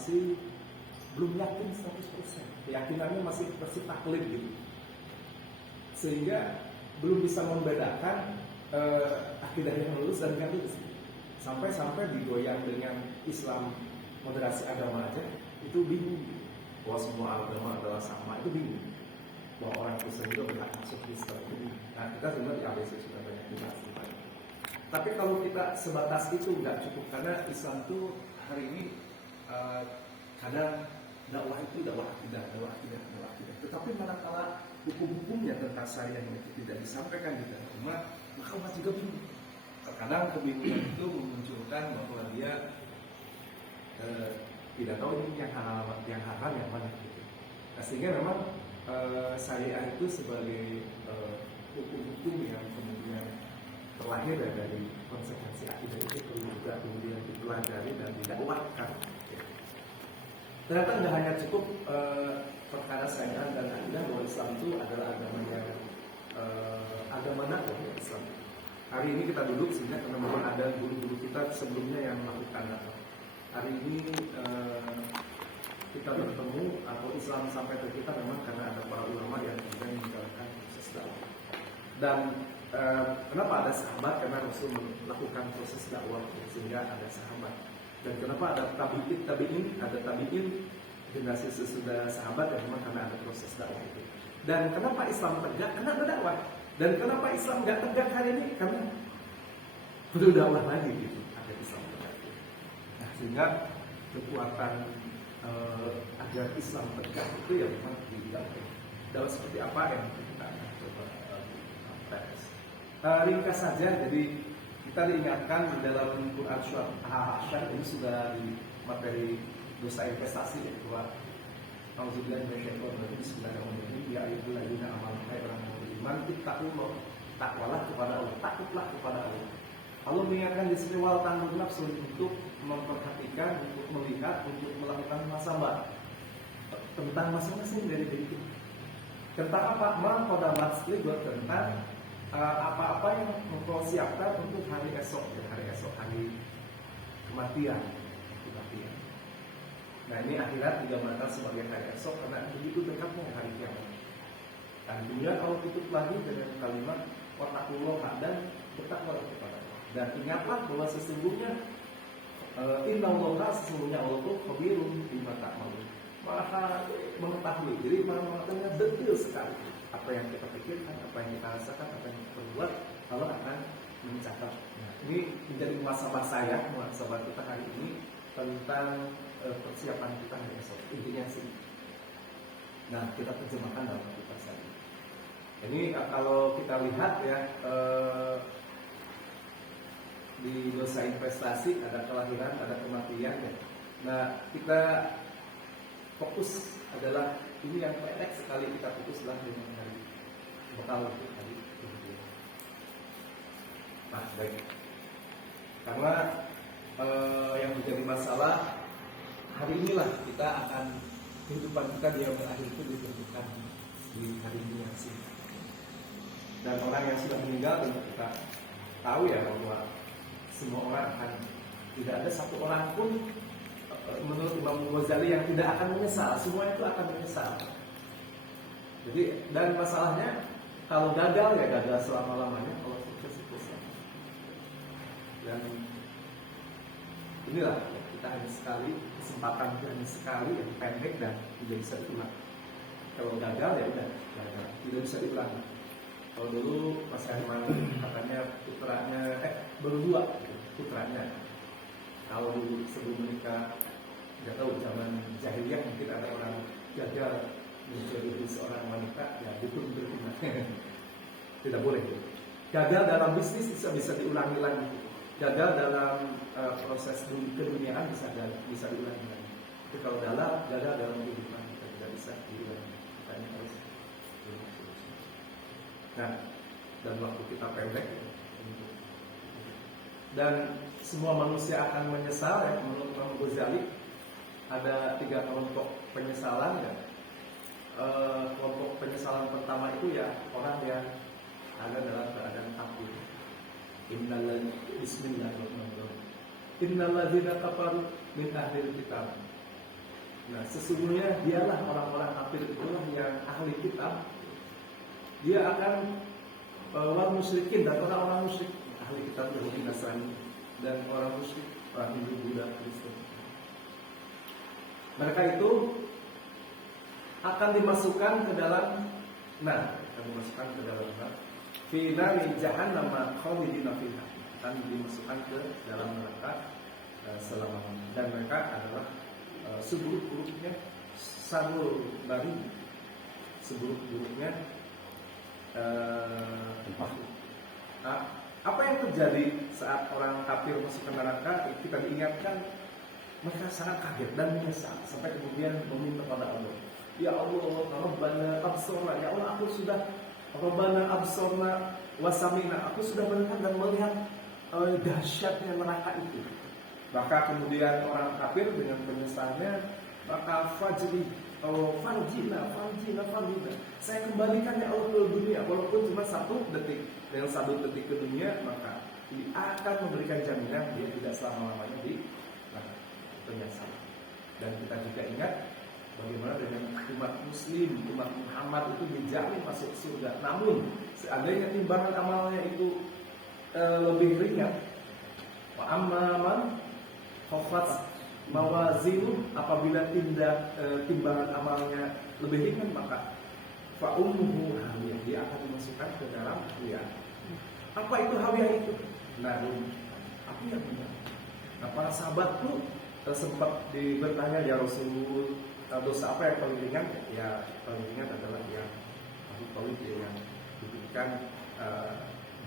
masih belum yakin 100%, keyakinannya masih taklid gitu, sehingga belum bisa membedakan akidah yang lurus dan nggak lurus. Sampai digoyang dengan Islam moderasi agama aja itu bingung gitu. Bahwa semua agama adalah sama itu bingung. Bahwa orang Kristen juga berhak masuk Kristen itu. Nah, kita sebenarnya di ABC sudah banyak dibahas. Tapi kalau kita sebatas itu nggak cukup, karena Islam itu hari ini kadang dakwah itu dakwah akidah. Tetapi manakala hukum-hukumnya tentang syariah itu tidak disampaikan di dalam umat, maka umat juga bingung. Terkadang kebingungan itu memunculkan bahwa dia tidak tahu ini yang haram yang mana gitu. Nah, sehingga memang syariah itu sebagai hukum-hukum yang kemudian terlahir dari konsekuensi akidah itu perlu juga kemudian dipelajari dan didakwahkan. Ternyata tidak hanya cukup perkara syariat dan akidah bahwa Islam itu adalah agamanya agama dakwah ya Islam. Hari ini kita duduk sehingga karena memang ada guru-guru kita sebelumnya yang melakukan dakwah. Hari ini kita bertemu atau Islam sampai ke kita memang karena ada para ulama yang kemudian menjalankan proses dakwah. Dan kenapa ada sahabat? Karena Rasul melakukan proses dakwah sehingga ada sahabat. Dan kenapa ada tabi'in generasi sesudah sahabat yang memang karena ada proses dakwah itu. Dan kenapa Islam tegak? Karena ada dakwah. Dan kenapa Islam nggak tegak hari ini? Karena perlu dakwah lagi gitu agar Islam tegak. Nah, sehingga kekuatan agar Islam tegak itu yang memang didakwah. Dakwah seperti apa yang kita akan coba bahas. Ringkas saja, jadi kita diingatkan di dalam Quran surat Al-Hasyr ini sudah di materi dosa investasi ya, bahwa Auzubillahi minasyaitonir rajim, bismillahirrahmanirrahim, ya ayyuhalladzina amanu, hai orang beriman, ittaqullah, takwalah kepada Allah, takutlah kepada Allah. Allah mengingatkan di sini wal tanzur nafsun, untuk memperhatikan, untuk melihat, untuk melakukan muhasabah tentang masing-masing dari diri kita. Tentang apa? Maqaddamat buat tentang apa-apa yang engkau siapkan untuk hari esok, hari kematian. Nah, ini akhirat digambarkan sebagai hari esok karena begitu dekatnya hari kiamat. Dan kemudian Allah tutup lagi dengan kalimat wattaqullaha, dan bertakwalah kepada Allah. Dan ingatlah bahwa sesungguhnya innallaha, sesungguhnya Allah itu khabirun bima ta'malun, Maha mengetahui. Jadi Maha mengetahui detail sekali apa yang kita pikirkan, apa yang kita rasakan, apa yang kita perbuat, Allah akan mencatat. Nah, ini menjadi muhasabah saya, muhasabah kita hari ini tentang persiapan kita hari esok. Intinya sih. Nah, kita terjemahkan dalam kita saja. Ini kalau kita lihat ya, di dosa investasi ada kelahiran, ada kematian ya. Nah, kita fokus adalah ini yang pendek sekali, kita fokuslah dengan hari bekal untuk hari kemudian. Nah, baik. Karena yang menjadi masalah hari inilah kita akan kehidupan kita di yang akhir itu ditentukan di hari ini sih. Dan orang yang sudah meninggal tentu kita tahu ya bahwa semua orang akan, tidak ada satu orang pun menurut Imam Ghazali yang tidak akan menyesal. Semua itu akan menyesal. Jadi, dan masalahnya kalau gagal ya gagal selama-lamanya, kalau sukses itu selama. Dan inilah kita hanya sekali, kesempatan hanya sekali yang pendek dan tidak bisa diulang. Kalau gagal ya udah gagal, tidak bisa diulang. Kalau dulu Mas Herman katanya putranya baru 2 putranya. Kalau dulu sebelum menikah, tidak tahu zaman jahiliyah mungkin ada orang gagal menjadi seorang wanita, ya itu berguna. Tidak boleh. Gagal dalam bisnis bisa diulangi lagi. Gagal dalam proses keduniaan bisa diulangi lagi. Tapi kalau gagal dalam kehidupan kita tidak bisa diulangi. Kita harus. Nah, dan waktu kita pendek. Dan semua manusia akan menyesal ya, menurut Imam Ghazali ada 3 kelompok penyesalan ya. Kelompok penyesalan pertama itu ya orang yang ada dalam keadaan takut. Bismillahirrahmanirrahim. Innalladzina kafaru min ahlil kitab Nah, sesungguhnya dialah orang-orang kafir itulah yang ahli kitab. Dia akan orang musyrikin dan orang-orang musyrik, ahli kitab Yahudi Nasrani dan orang musyrik, orang Hindu, Buddha, Kristen. Mereka itu akan dimasukkan ke dalam fi nari jahannam khalidina fiha, akan dimasukkan ke dalam neraka selama-lamanya, dan mereka adalah seburuk-buruknya sarul bari, seburuk-buruknya apa yang terjadi saat orang kafir masuk ke neraka? Kita diingatkan, mereka sangat kaget dan menyesal sampai kemudian meminta kepada Allah, ya Allah, Rabbana absorna, ya Allah, aku sudah Rabbana absorna wasamina, aku sudah mendengar dan melihat dahsyatnya neraka itu. Maka kemudian orang kafir dengan penyesalannya, maka farjina, saya kembalikan ya Allah ke dunia, walaupun cuma 1 detik. Dengan 1 detik ke dunia, maka dia akan memberikan jaminan dia tidak selama-lamanya di penyesalan. Dan kita juga ingat bagaimana dengan umat Muslim, umat Muhammad itu dijamin masuk surga. Namun seandainya timbangan amalnya itu lebih ringan, wa amman khafat mawazinu, apabila timbangan amalnya lebih ringan, maka fa ummuhu hawiyah, dia akan dimasukkan ke dalam hawiyah. Apa itu hawiyah itu? Apa yang benar? Nah, para sahabat tuh sempat bertanya, ya Rasul, dosa apa yang paling ringan? Ya paling ringan adalah yang yang diberikan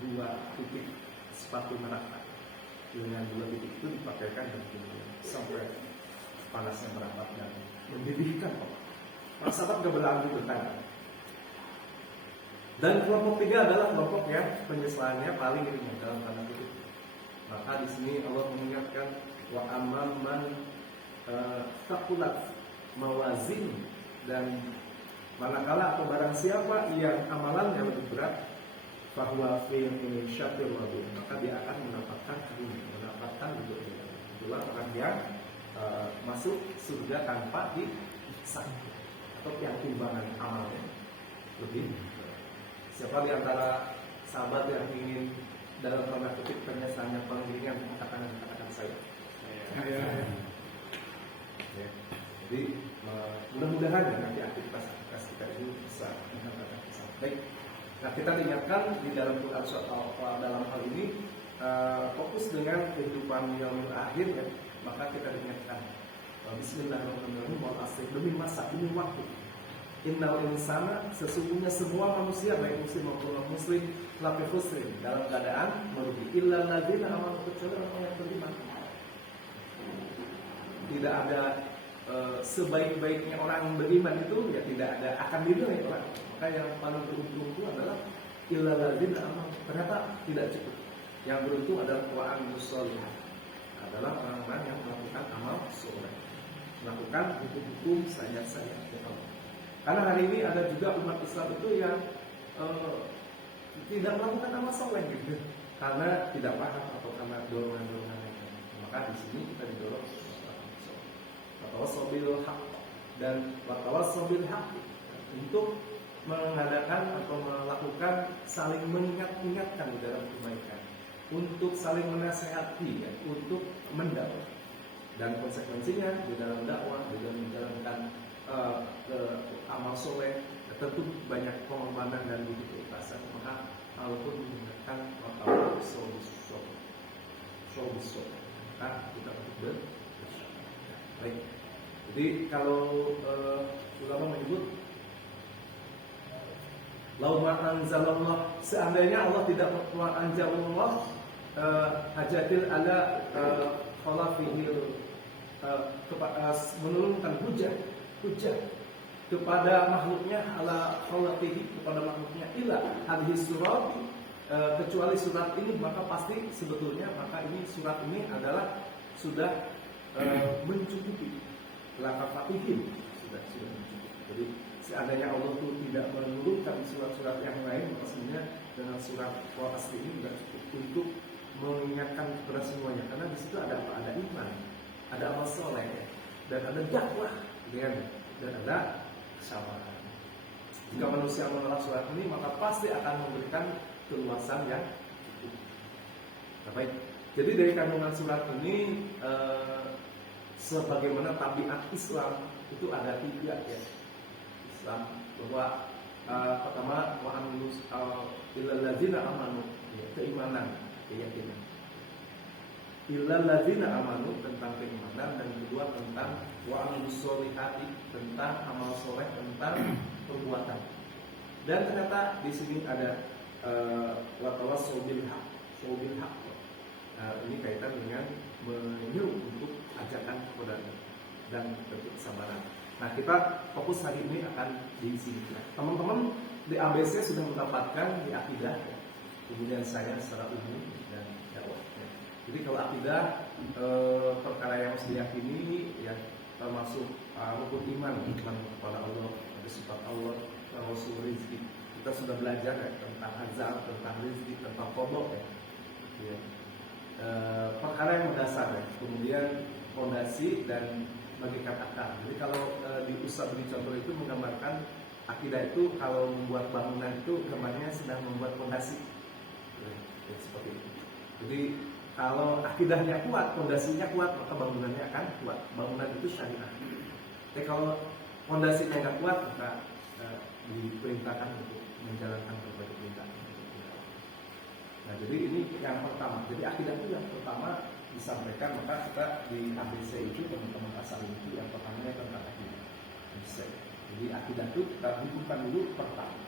2 titik sepatu neraka. Dengan 2 titik itu dipakaikan dan sampai panasnya merapat dan mendidihkan. Para sahabat gak berlalu bertanya. Dan kelompok 3 adalah kelompok yang penyesalannya paling ringan dalam tanda kutip. Maka di sini Allah mengingatkan, wa amman man taqulat mawazin, dan manakala atau barang siapa yang amalannya lebih berat, bahwa fi syatir wabih, maka dia akan mendapatkan kedudukan. Itulah orang yang masuk surga tanpa dihisab, atau yang timbangan amalnya lebih. Siapa di antara sahabat yang ingin dalam tanda kutip penyesalannya paling ringan, katakan saya. Ya. Jadi mudah-mudahan nanti aktivitas kita ini bisa mendapatkan kesan. Baik. Nah, kita diingatkan di dalam Quran surat Al-Baqarah dalam hal ini fokus dengan kehidupan yang akhir, ya. Maka kita diingatkan, Bismillahirrahmanirrahim, wal asr, demi masa, demi waktu. Innal insana, sesungguhnya semua manusia baik muslim maupun non muslim, lafi khusrin, dalam keadaan merugi, illa ladzina amanu, kecuali orang yang beriman. Tidak ada sebaik-baiknya orang beriman itu, ya tidak ada akan dinilai orang. Maka yang paling beruntung itu adalah illa ladzina amanu. Ternyata tidak cukup. Yang beruntung adalah wa'amilus sholihat, adalah orang-orang yang melakukan amal soleh, melakukan hukum-hukum sayat-sayat Allah. Karena hari ini ada juga umat Islam itu yang tidak melakukan amal soleh gitu, karena tidak paham atau karena dorongan-dorongan yang lain. Maka di sini kita didorong watawassabil haqq dan watawassabil haqq, untuk mengadakan atau melakukan saling mengingatkan di dalam kebaikan, untuk saling menasehati, ya, untuk mendakwah. Dan konsekuensinya di dalam dakwah, di dalam menjalankan amal soleh, tentu banyak pengorbanan dan butuh keikhlasan. Maka Allah pun mengingatkan watawassabil soleh, maka kita untuk bersyarat. Baik. Jadi kalau ulama menyebut lauma anzalallah, seandainya Allah tidak anzalallah hajatil ala khalafihil, menurunkan hujah kepada makhluknya, ala khalafihi, kepada makhluknya, ila hadhihi surat, kecuali surat ini, maka pasti sebetulnya maka ini surat ini adalah sudah mencukupi lakafatihim, sudah mencukupi. Jadi seandainya Allah itu tidak menurunkan surat-surat yang lain, maka sebenarnya dengan surat Al Asr ini sudah cukup untuk mengingatkan kepada semuanya. Karena di situ ada apa? Ada iman, ada amal soleh, dan ada dakwah. dan ada kesabaran. Jika manusia menolak surat ini, maka pasti akan memberikan keluasan yang cukup. Nah, baik. Jadi dari kandungan surat ini, sebagaimana tabiat Islam itu ada 3 ya. Islam bahwa pertama wa'amilus illalladzina amanu, keimanan, keyakinan. Illalladzina amanu tentang keimanan, dan kedua tentang wa'amilus sholihati, tentang amal soleh, tentang perbuatan. Dan ternyata di sini ada watawassaw bil haq. Ini kaitan dengan menyuruh untuk ajakan kepada dan bentuk kesabaran. Nah, kita fokus hari ini akan di sini. Teman-teman di ABC sudah mendapatkan di akidah, kemudian saya secara umum dan dakwah. Jadi kalau akidah, perkara yang harus diyakini ya, termasuk rukun iman kepada Allah, ada sifat Allah, Rasul, rezeki. Kita sudah belajar ya, tentang azab, tentang rezeki, tentang qada ya. Perkara yang mendasar ya. Kemudian fondasi dan bagikan akar. Jadi kalau di Ustaz beri contoh itu menggambarkan akidah itu kalau membuat bangunan itu gambarnya sedang membuat fondasi. Ya, seperti itu. Jadi kalau akidahnya kuat, fondasinya kuat, maka bangunannya akan kuat. Bangunan itu syariah. Tapi kalau fondasinya nggak kuat, maka diperintahkan untuk menjalankan berbagai perintah. Nah, jadi ini yang pertama. Jadi akidah itu yang pertama disampaikan, maka kita di ABC itu teman-teman asal itu yang pertamanya tentang akidah. Jadi akidah itu kita hubungkan dulu pertama.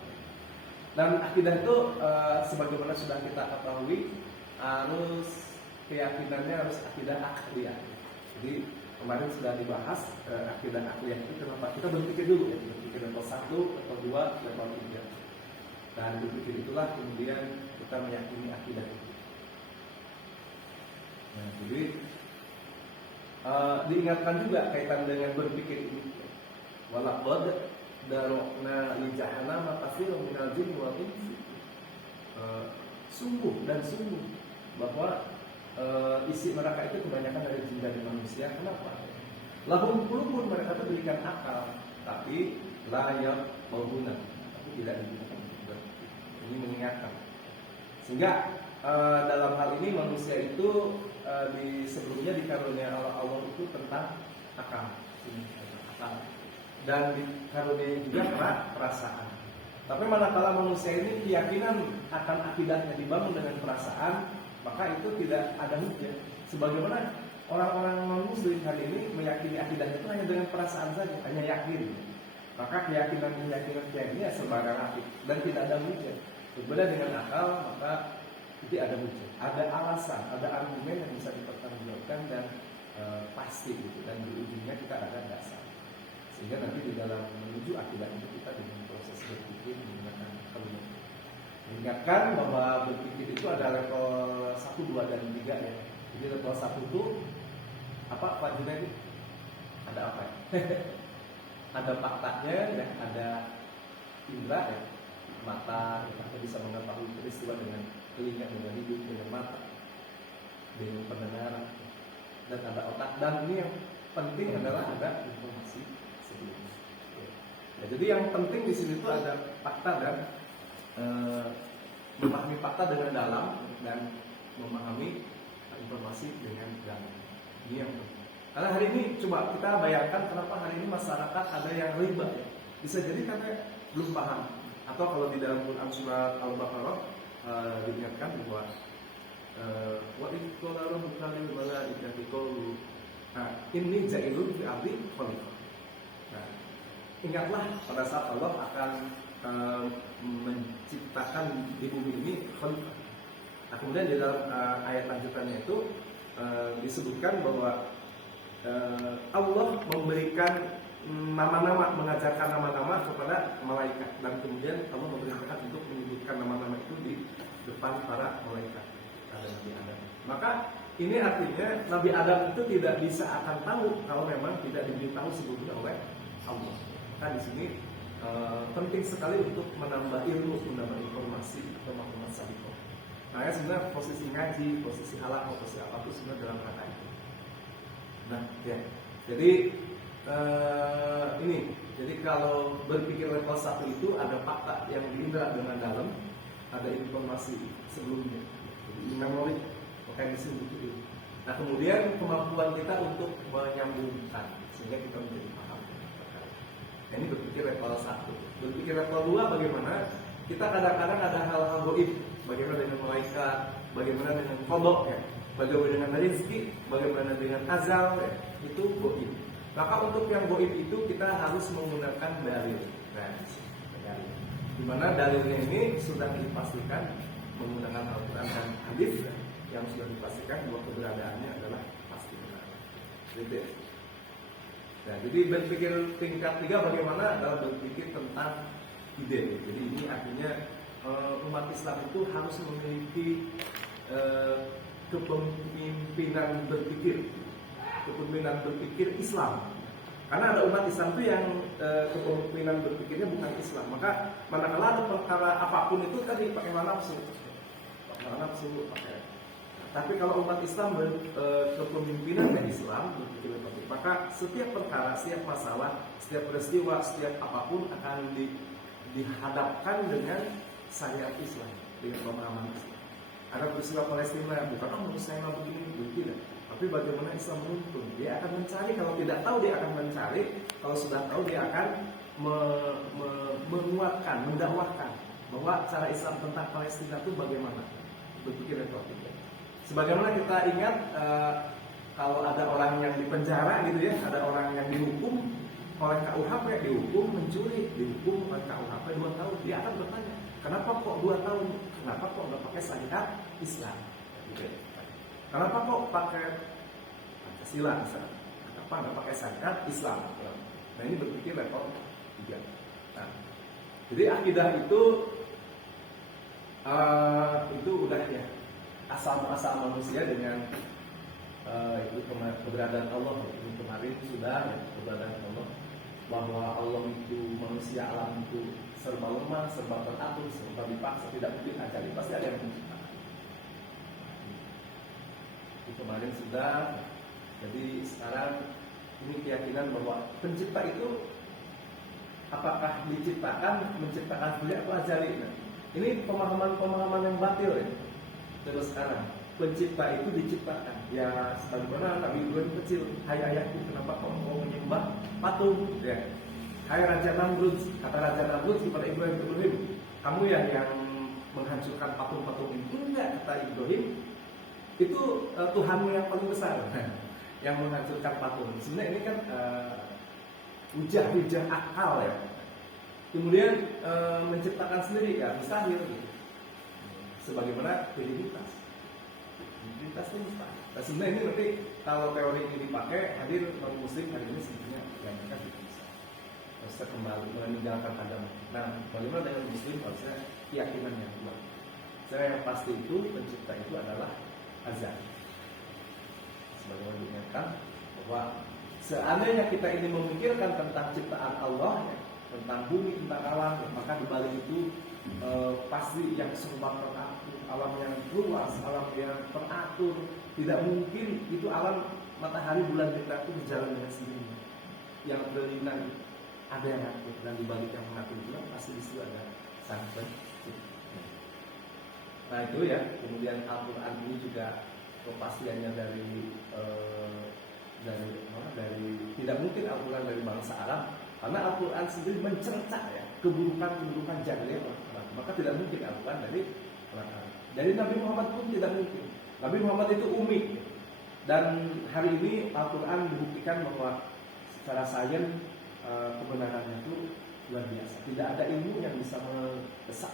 Dan akidah itu sebagaimana sudah kita ketahui, harus keyakinannya harus akidah akliyah. Jadi kemarin sudah dibahas akidah akliyah itu kenapa kita berpikir dulu ya, berpikir level 1, level 2, level 3. Dan berpikir itulah kemudian kita meyakini akidah itu. Nah, jadi diingatkan juga kaitan dengan berpikir ini. Walaqad darokna li jahannama katsiran minal jinni wal insi. Sungguh bahwa isi neraka itu kebanyakan dari jin dan manusia. Kenapa? Lahum qulubun, mereka itu berikan akal, tapi layak bauna, tapi tidak digunakan. Ini mengingatkan. Sehingga dalam hal ini manusia itu di sebelumnya dikaruniai Allah itu tentang akal, dan dikaruniai juga perasaan. Tapi manakala manusia ini keyakinan akan akidahnya dibangun dengan perasaan, maka itu tidak ada hujah. Sebagaimana orang-orang non-muslim hari ini meyakini akidahnya itu hanya dengan perasaan saja, hanya yakin. Maka keyakinan ini sembarang hati dan tidak ada hujah. Berbeda dengan akal, maka itu ada hujah, ada alasan, ada argumen yang bisa dipertanggungjawabkan dan pasti gitu. Dan di ujungnya kita ada dasar. Sehingga nanti di dalam menuju akidah itu kita dengan proses berpikir menggunakan kelima. Mengingatkan bahwa berpikir itu ada level 1, 2, dan 3 ya. Jadi level 1 itu apa Pak Junaidi? Ada apa ya? Ada faktanya ya, ada indra ya, mata, kita bisa mengetahui peristiwa dengan telinga, dengan hidung, dengan mata, dengan pendengaran, dan ada otak. Dan ini yang penting adalah ada informasi sebelumnya. Ya, jadi yang penting di sini itu ada fakta dan memahami fakta dengan dalam dan memahami informasi dengan dalam. Ini yang penting. Karena hari ini coba kita bayangkan kenapa hari ini masyarakat ada yang riba ya. Bisa jadi karena belum paham. Atau kalau di dalam Quran surat Al-Baqarah diingatkan bahwa wa idh qala rabbuka lil malaikati qalu inni ja'ilun fil ardi khalifah. Nah, ingatlah pada saat Allah akan menciptakan di bumi ini khalifah. Nah, kemudian di dalam ayat lanjutannya itu disebutkan bahwa Allah memberikan nama-nama, mengajarkan nama-nama kepada malaikat, dan kemudian Allah memerintahkan untuk menyebutkan nama-nama itu di depan para malaikat ada Nabi Adam. Maka ini artinya Nabi Adam itu tidak bisa akan tahu kalau memang tidak diberitahu sebelumnya oleh Allah. Maka di sini penting sekali untuk menambah ilmu, menambah informasi atau maklumat sabiqah. Nah, ya sebenarnya posisi ngaji, posisi halal, posisi apapun sebenarnya dalam kata itu. Nah, ya. Jadi Jadi kalau berpikir level 1 itu ada fakta yang diindra dengan dalam, ada informasi sebelumnya, jadi memori, makanya disebut itu. Nah kemudian kemampuan kita untuk menyambungkan sehingga kita menjadi paham. Nah, ini berpikir level 1. Berpikir level 2 bagaimana? Kita kadang-kadang ada hal-hal goib, bagaimana dengan malaikat, bagaimana dengan kodok ya, bagaimana dengan rezeki, bagaimana dengan azal ya, itu goib. Maka untuk yang goib itu kita harus menggunakan dalil. Nah, dalil. Dimana dalilnya ini sudah dipastikan menggunakan Al-Quran dan hadis yang sudah dipastikan bahwa keberadaannya adalah pasti benar. Gitu. Nah, jadi berpikir tingkat 3 bagaimana adalah berpikir tentang ide. Jadi ini artinya umat Islam itu harus memiliki kepemimpinan berpikir Islam. Karena ada umat Islam itu yang kepemimpinan berpikirnya bukan Islam. Maka manakala ada perkara apapun itu tadi pakai nafsu, pakai. Tapi kalau umat Islam kepemimpinan dari Islam berpikir seperti itu, maka setiap perkara, setiap masalah, setiap peristiwa, setiap apapun akan dihadapkan dengan syariat Islam, dengan pemahaman Islam. Ada peristiwa Palestina, bukan menurut saya begini, tidak. Tapi bagaimana Islam menuntun? Dia akan mencari, kalau tidak tahu dia akan mencari, kalau sudah tahu dia akan menguatkan, mendakwahkan bahwa cara Islam tentang Palestina itu bagaimana. Berpikir seperti itu. Sebagaimana kita ingat kalau ada orang yang dipenjara gitu ya, ada orang yang dihukum oleh KUHP, dihukum mencuri, dihukum oleh KUHP 2 tahun, dia akan bertanya, kenapa kok 2 tahun? Kenapa kok nggak pakai syariat Islam? Gitu. Kenapa kok pakai Pancasila misalnya? Kenapa nggak pakai syariat Islam? Nah ini berpikir level 3. Nah, jadi akidah itu udah ya asal manusia dengan itu keberadaan Allah. Ini kemarin sudah ya, keberadaan Allah, bahwa Allah itu manusia alam itu serba lemah, serba teratur, serba dipaksa, tidak mungkin ajari, pasti ada yang menciptakan. Itu kemarin sudah. Jadi sekarang ini keyakinan bahwa pencipta itu apakah menciptakan sendiri atau ajari. Nah, ini pemahaman yang batil ya. Terus sekarang pencipta itu diciptakan. Ya sebagaimana Nabi Ibrahim kecil, hai ayahku, kenapa kau menyembah patung? Ya. Hai Raja Namrud, kata Raja Namrud kepada Ibrahim, kamu yang menghancurkan patung-patung itu. Enggak, kata Ibrahim, itu Tuhanmu yang paling besar yang menghancurkan patung. Sebenarnya ini kan hujah akal ya. Kemudian menciptakan sendiri ya mustahil gitu. Sebagaimana trinitas itu mustahil. Nah, sebenarnya ini berarti kalau teori ini dipakai, hadir non muslim hari ini sebenarnya yang mereka tidak bisa. Harusnya kembali meninggalkan agama. Nah, bagaimana dengan muslim? Harusnya keyakinan yang kuat. Saya yang pasti itu pencipta itu adalah azal. Sebagaimana diingatkan bahwa seandainya kita ini memikirkan tentang ciptaan Allah, ya, tentang bumi, tentang alam, ya, maka di balik itu pasti yang serba teratur, alam yang luas, alam yang teratur. Tidak mungkin itu alam matahari, bulan, kita itu berjalan dengan sendirinya. Yang berlinan ada yang ngatur, dan di balik yang mengatur juga pasti di situ ada sang pencipta. Nah itu ya. Kemudian Al-Quran ini juga kepastiannya dari tidak mungkin Al-Quran dari bangsa Arab, karena Al-Quran sendiri mencerca ya keburukan jahiliyah orang. Maka tidak mungkin Al-Quran dari orang Arab. Dari Nabi Muhammad pun tidak mungkin. Nabi Muhammad itu ummi. Dan hari ini Al-Quran dibuktikan bahwa secara sains kebenarannya itu luar biasa. Tidak ada ilmu yang bisa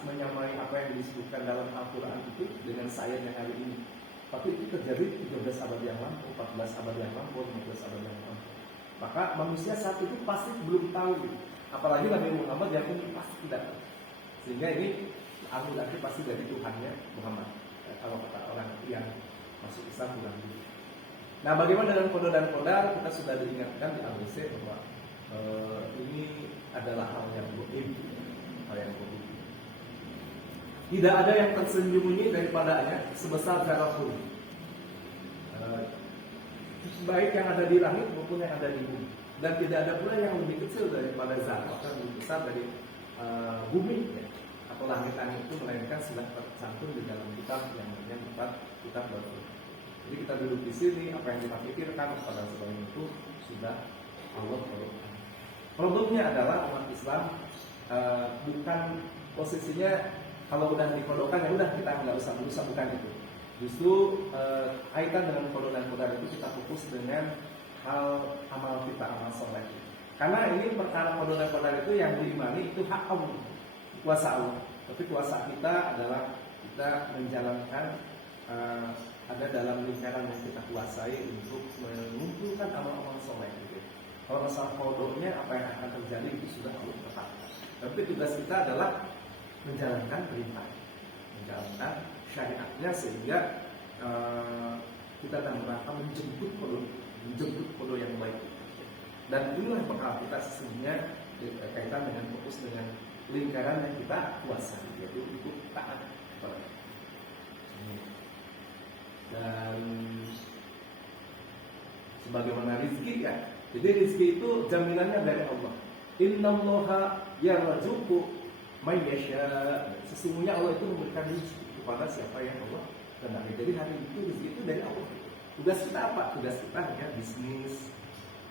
menyamai apa yang disebutkan dalam Al-Quran itu dengan sains yang hari ini. Tapi itu terjadi 13 abad yang lampau, 14 abad yang lampau, 15 abad yang lampau. Maka manusia saat itu pasti belum tahu. Apalagi Nabi Muhammad yang ini pasti tidak tahu. Sehingga ini Al-Quran pasti dari Tuhannya Muhammad. Kalau kata orang yang masuk Islam bulan ini. Nah, bagaimana dengan kodar dan kodar? Kita sudah diingatkan di ABC bahwa ini adalah hal yang goib. Tidak ada yang tersembunyi daripadanya sebesar zarah pun. Baik yang ada di langit maupun yang ada di bumi. dan tidak ada pula yang lebih kecil daripada zat, bahkan lebih besar dari bumi ya, atau langit-langit itu, melainkan sudah tercantum di dalam kitab yang namanya kitab baru. Jadi kita duduk di sini, apa yang kita pikirkan pada sebelum itu sudah Allah perlukan. Problemnya adalah umat Islam bukan posisinya kalau udah dikodokan ya udah kita nggak usah berusaha, bukan itu. Justru kaitan dengan kodo dan kodar itu kita fokus dengan hal amal kita, amal soleh. Karena ini perkara kodo dan kodar itu yang diimani itu hak Allah, kuasa Allah. Tapi kuasa kita adalah kita menjalankan ada dalam lingkaran yang kita kuasai untuk mengumpulkan amal-amal soleh. Gitu. Kalau masalah kodonya apa yang akan terjadi itu sudah Allah tetapkan. Tapi tugas kita adalah menjalankan perintah, menjalankan syariatnya sehingga kita dalam rangka menjemput kodo yang baik. Dan inilah bekal kita sesungguhnya kaitan dengan fokus dengan lingkaran yang kita kuasai, yaitu untuk taat kepada Allah. Dan sebagaimana rizki ya, jadi rizki itu jaminannya dari Allah. Innallaha yarzuqu may yasha. Sesungguhnya Allah itu memberikan rezeki kepada siapa yang Allah kehendaki. Jadi hari itu rezeki itu dari Allah. Tugas kita apa? Tugas kita hanya bisnis,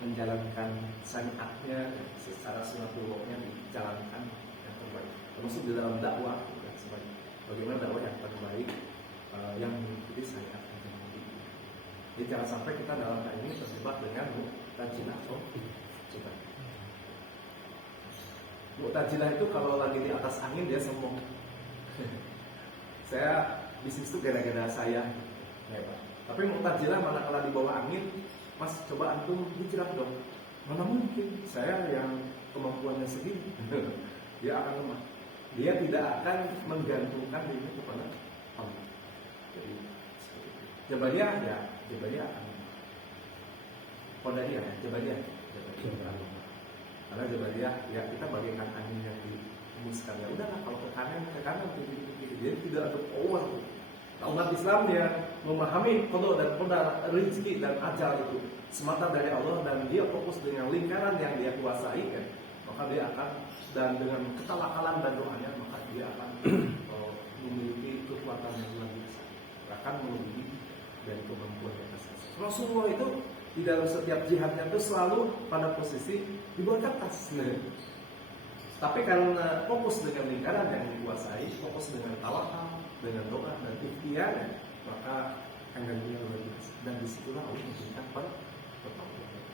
menjalankan syariatnya secara sunatullahnya dijalankan yang terbaik. Termasuk di dalam dakwah dan sebagainya. Bagaimana dakwah yang terbaik yang mengikuti syariat. Jadi jangan sampai kita dalam hal ini terjebak dengan mu'tazilah. Coba. Mu'tazilah itu kalau lagi di atas angin dia sombong. Saya bisnis itu gara-gara saya. Hebat. Tapi mu'tazilah manakala di bawah angin, Mas coba antum hijrah dong. Mana mungkin saya yang kemampuannya segini. Dia akan lemah. Dia tidak akan menggantungkan dirinya kepada Allah. Jadi Jabariyah ya, Jabariyah akan Qadariyah ya, Jabariyah. Karena Jabariyah ya kita bagaikan angin yang dihembuskan. Ya udahlah kalau ke kanan ke kiri. Jadi tidak ada power. Umat Islam yang memahami qada dan qadar, rezeki dan ajal itu semata dari Allah dan dia fokus dengan lingkaran yang dia kuasai kan, maka dia akan, dan dengan ketawakalan dan doanya maka dia akan memiliki kekuatan yang luar biasa, akan melebihi dari kemampuan yang asas. Rasulullah itu di dalam setiap jihadnya itu selalu pada posisi di bawah atas. Tapi karena fokus dengan lingkaran yang dikuasai, fokus dengan tawakal, dengan doa dan ikhtiar, maka energinya luar biasa. Dan disitulah Allah memberikan pertolongan,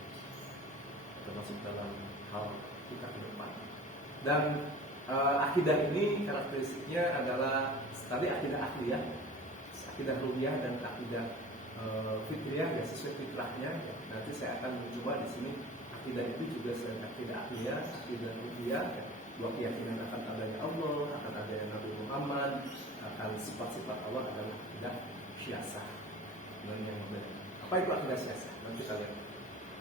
termasuk dalam hal kita ke depan. Dan akidah ini karakteristiknya adalah tadi akidah akliyah, akidah ruhiyah dan akidah fitriyah ya, sesuai fitrahnya. Nanti saya akan mencoba di sini akidah itu juga selain akidah akliyah, akidah ruhiyah. Dua keyakinan akan adanya Allah, akan adanya Nabi Muhammad, akan sifat-sifat Allah adalah akidah syiasah. Dan yang berbeda. Apa itu akidah syiasah? Nanti kita lihat.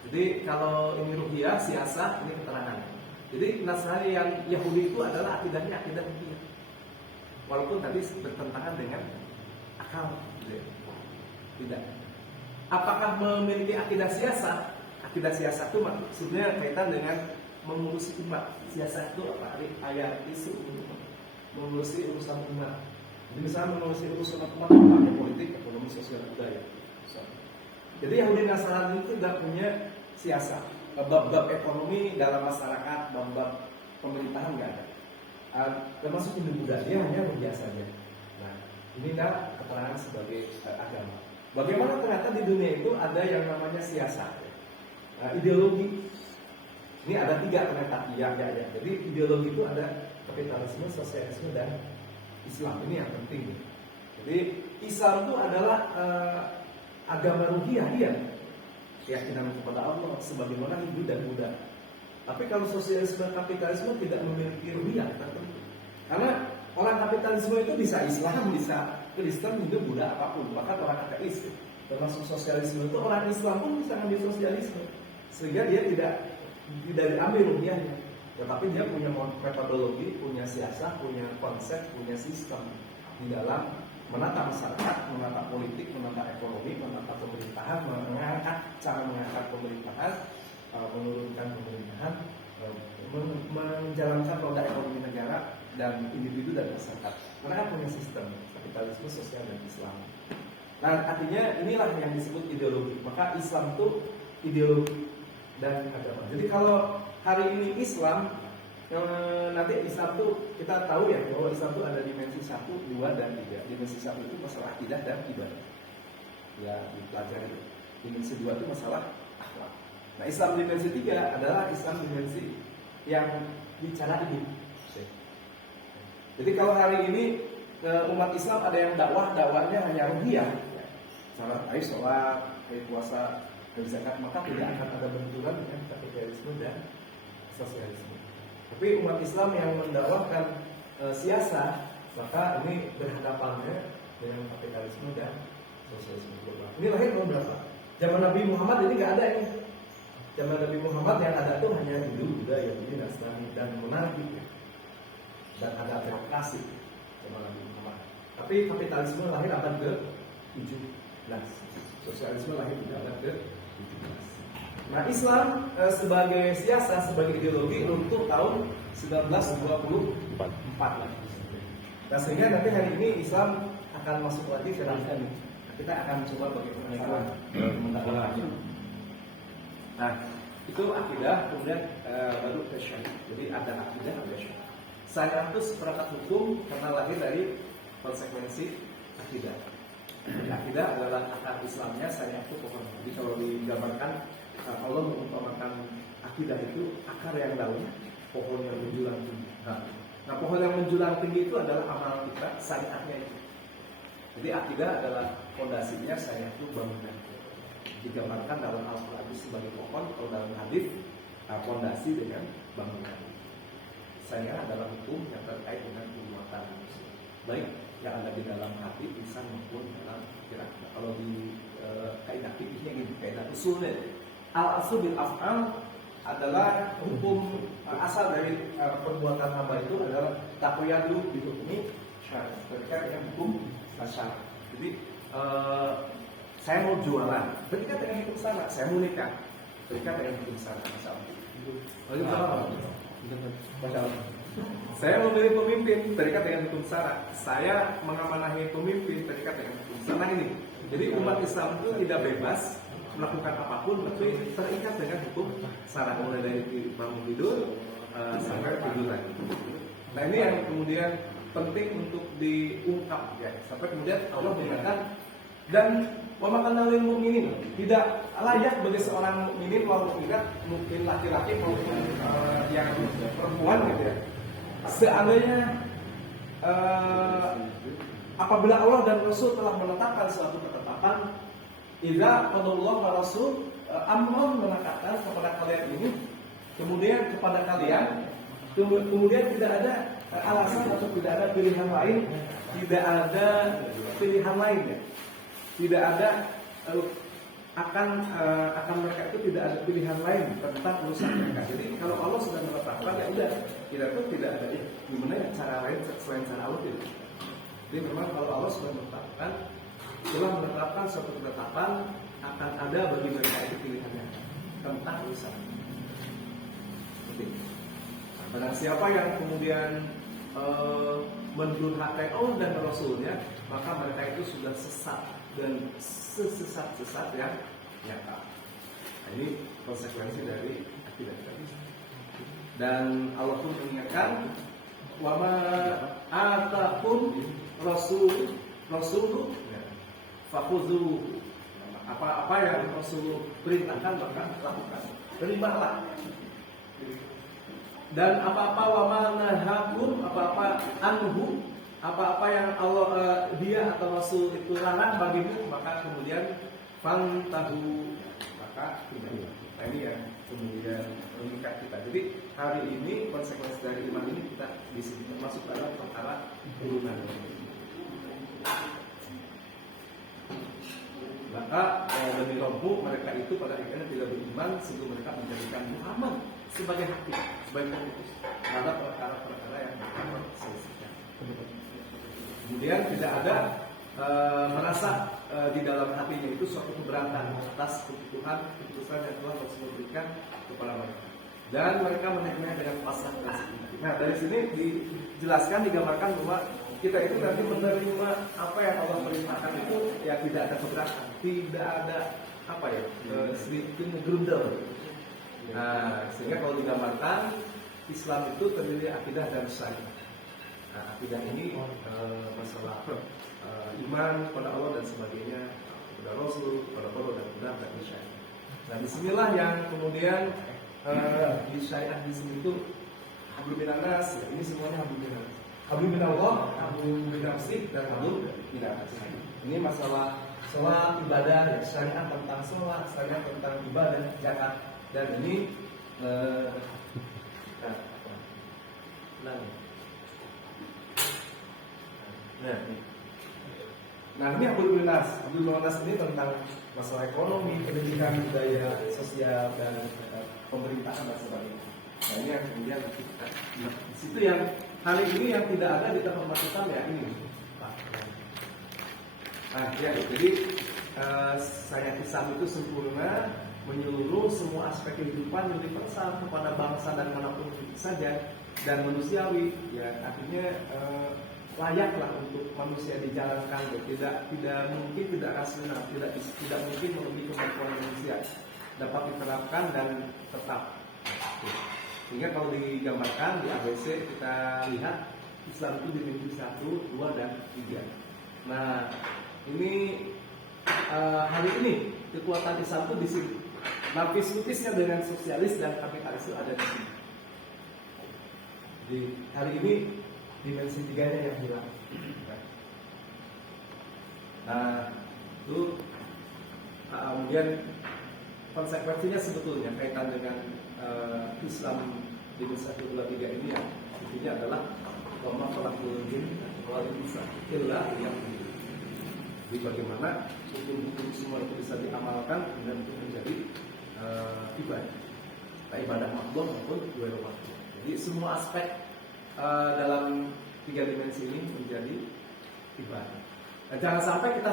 Jadi kalau ini ruhiyah, syiasah, ini keterangan. Jadi Nasrani yang Yahudi itu adalah akidahnya akidah ruhiyah. Walaupun tadi bertentangan dengan akal. Tidak. Apakah memiliki akidah syiasah? Akidah syiasah itu maksudnya kaitan dengan mengurusi umat. Siasat itu apa? Ayat isu mengurusi urusan umat. Jadi misalnya mengurusi urusan umat apa? Politik, ekonomi, sosial, budaya. Jadi Yahudi Nasrani itu tidak punya siasat. Bab-bab ekonomi dalam masyarakat, bab-bab pemerintahan nggak ada. Termasuk ilmu budaya hanya biasa saja. Nah, inilah keterangan sebagai agama. Bagaimana ternyata di dunia itu ada yang namanya siasat, ideologi. Ini ada 3 ternyata ya. Jadi ideologi itu ada kapitalisme, sosialisme, dan Islam. Ini yang penting. Jadi Islam itu adalah agama ruhiyah dia, keyakinan kepada Allah sebagaimana Hindu dan Buddha. Tapi kalau sosialisme dan kapitalisme tidak memiliki ruhiyah tertentu. Karena orang kapitalisme itu bisa Islam, bisa Kristen, Hindu, Buddha, apapun. Bahkan orang ateis. Termasuk sosialisme itu orang Islam pun bisa ambil sosialisme, sehingga dia tidak diambil ruhiyahnya, tetapi dia punya metodologi, punya siasat, punya konsep, punya sistem di dalam menata masyarakat, menata politik, menata ekonomi, menata pemerintahan, cara mengangkat pemerintahan, menurunkan pemerintahan, menjalankan roda ekonomi negara dan individu dan masyarakat. Mereka punya sistem kapitalisme sosial dan Islam. Nah, artinya inilah yang disebut ideologi. Maka Islam itu ideologi dan agama. Jadi kalau hari ini Islam, nanti Islam itu kita tahu ya bahwa Islam itu ada dimensi 1, 2, dan 3. Dimensi 1 itu masalah akidah dan ibadah. Ya, dipelajari. Dimensi 2 itu masalah akhlak. Nah, Islam dimensi 3 adalah Islam dimensi yang bicara hidup. Jadi kalau hari ini umat Islam ada yang dakwahnya hanya ruhiyah, cara ayo sholat, ayo puasa, ayo zakat, maka tidak akan ada benturan dengan kapitalisme dan sosialisme. Tapi umat Islam yang mendakwahkan siasa, maka ini berhadapannya dengan kapitalisme dan sosialisme global. Ini lahir tahun berapa? Zaman Nabi Muhammad ini nggak ada ini. Zaman Nabi Muhammad yang ada itu hanya Hindu, Buddha, Yahudi, Nasrani, dan monarki, dan ada teokrasi zaman Nabi Muhammad. Tapi kapitalisme lahir abad ke-17, sosialisme lahir pada abad ke-17. Nah, Islam sebagai siasa, sebagai ideologi untuk tahun 1924 lagi. Nah, sehingga nanti hari ini Islam akan masuk lagi ke rangka ini. Kita akan coba bagaimana cara mendakwakannya. Nah, itu akidah, kemudian baru ke syariat. Jadi ada akidah, ada syariat. Syariat itu seperangkat hukum karena lahir dari konsekuensi akidah. Akidah adalah akar Islamnya, syariat itu pokoknya. Jadi kalau digambarkan, Allah mengumpamakan akidah itu akar yang daun, pohon yang menjulang tinggi. Nah, pohon yang menjulang tinggi itu adalah amal kita, syariatnya itu. Jadi akidah adalah fondasinya, syariat itu bangunan. Digambarkan dalam Al-Quran sebagai pohon, atau dalam hadis fondasi dengan bangunan. Syariat adalah hukum yang terkait dengan perbuatan manusia, baik yang ada di dalam hati insan maupun dalam pikiran. Kalau di kaidah fikihnya gini, kaidah usulnya al-asl bil af'al adalah hukum asal dari perbuatan hamba itu adalah taqyadu bi hukmi syar'i, terkait dengan hukum syar'i. Jadi saya mau jualan, terikat dengan hukum syar'i. Saya mau nikah, terikat dengan hukum syar'i. Masalah. Saya memilih pemimpin, terikat dengan hukum syar'i. Saya mengamanahi pemimpin, terikat dengan hukum syar'i ini. Jadi umat Islam itu tidak bebas melakukan apapun, tapi terikat dengan hukum syar'i, mulai dari bangun tidur sampai tidur lagi. Nah, ini yang kemudian penting untuk diungkap ya. Sampai kemudian Allah mengatakan, dan wa ma kana lil mu'minin, tidak layak bagi seorang mukminin wal mukminat, mungkin laki-laki maupun yang perempuan gitu ya. Seandainya apabila Allah dan Rasul telah menetapkan suatu ketetapan, idza qadallahu wa rasul amran, menetapkan kepada kalian ini, kemudian kepada kalian, kemudian tidak ada alasan atau tidak ada pilihan lain, tidak ada pilihan lain ya. Tidak ada akan mereka itu tidak ada pilihan lain tentang urusan mereka. Jadi kalau Allah sudah menetapkan, ya udah, tidak ada gimana ya cara lain selain cara Allah tidak. Jadi memang kalau Allah sudah menetapkan, telah menetapkan suatu ketetapan, akan ada bagi mereka itu pilihannya tentang urusan. Seperti barang siapa yang kemudian mendurhakai Allah dan Rasulnya, maka mereka itu sudah sesat dan sesat-sesat yang nyata. Nah, ini konsekuensi dari akidah tadi. Dan Allah pun mengingatkan, wa ma atakum rasul fakhudhu, apa yang Rasul perintahkan maka lakukan, terimalah. Dan apa-apa wa ma nahakum, apa-apa anhu, apa-apa yang Allah dia atau Rasul itu larang bagimu, maka kemudian fantahu, maka tinggallah. Nah, ini yang kemudian mengikat kita. Jadi hari ini konsekuensi dari iman ini kita di sini termasuk dalam perkara turunan. Maka demi Rabbu, mereka itu pada akhirnya tidak beriman sehingga mereka menjadikan Muhammad sebagai hakim, sebagai pemutus terhadap perkara-perkara yang mereka selesaikan. Kemudian tidak ada merasa di dalam hatinya itu suatu keberatan atas keputusan yang Tuhan Rasul berikan kepada mereka, dan mereka menaiknya dengan pasrah dan setia. Nah, dari sini dijelaskan, digambarkan bahwa kita itu nanti menerima apa yang Allah perintahkan itu ya tidak ada keberatan, tidak ada apa ya sedikit gerundel. Nah, sehingga kalau digambarkan Islam itu terdiri akidah dan syariat. Nah, akidah ini masalah iman pada Allah dan sebagainya, pada Rasul, pada Allah dan benar dan syariat. Nah, disinilah yang kemudian di syariat di sini itu hablum minanas, ya, ini semuanya hablum minanas. Hablum minallah, hablum minasik, dan hablum minanas. Ini masalah sholat, ibadah, ya, syariat tentang sholat, syariat tentang ibadah, zakat, dan ini nah ini hablum minanas. Hablum minanas ini tentang masalah ekonomi, pendidikan, budaya, sosial, dan pemerintahan dan sebagainya. Nah, ini yang kemudian di situ yang hari ini yang tidak ada di dalam Islam ya ini. Nah, ya, jadi syariat Islam itu sempurna, menyeluruh semua aspek kehidupan, universal kepada bangsa dan manapun saja, dan manusiawi. Ya, artinya layaklah untuk manusia dijalankan, tidak mungkin tidak rasional, tidak mungkin melebihi kemampuan manusia, dapat diterapkan dan tetap. Sehingga kalau digambarkan di ABC kita lihat Islam itu dimiliki 1, 2, dan 3. Nah, ini hari ini kekuatan Islam itu di sini. Lapis-lapisnya dengan sosialis dan kapitalis itu ada di sini. Di hari ini dimensi 3-nya yang hilang. Nah, itu kemudian konsekuensinya sebetulnya kaitan dengan Islam dimensi 1, 2, 3 ini ya, intinya adalah wama khalaqul jinna wal insa illa liya'budun. Jadi bagaimana hukum-hukum semua itu bisa diamalkan dan itu menjadi ibadah, ibadah makhluk maupun ibadah makhluk. Jadi semua aspek dalam 3 dimensi ini menjadi ibadah. Nah, jangan sampai kita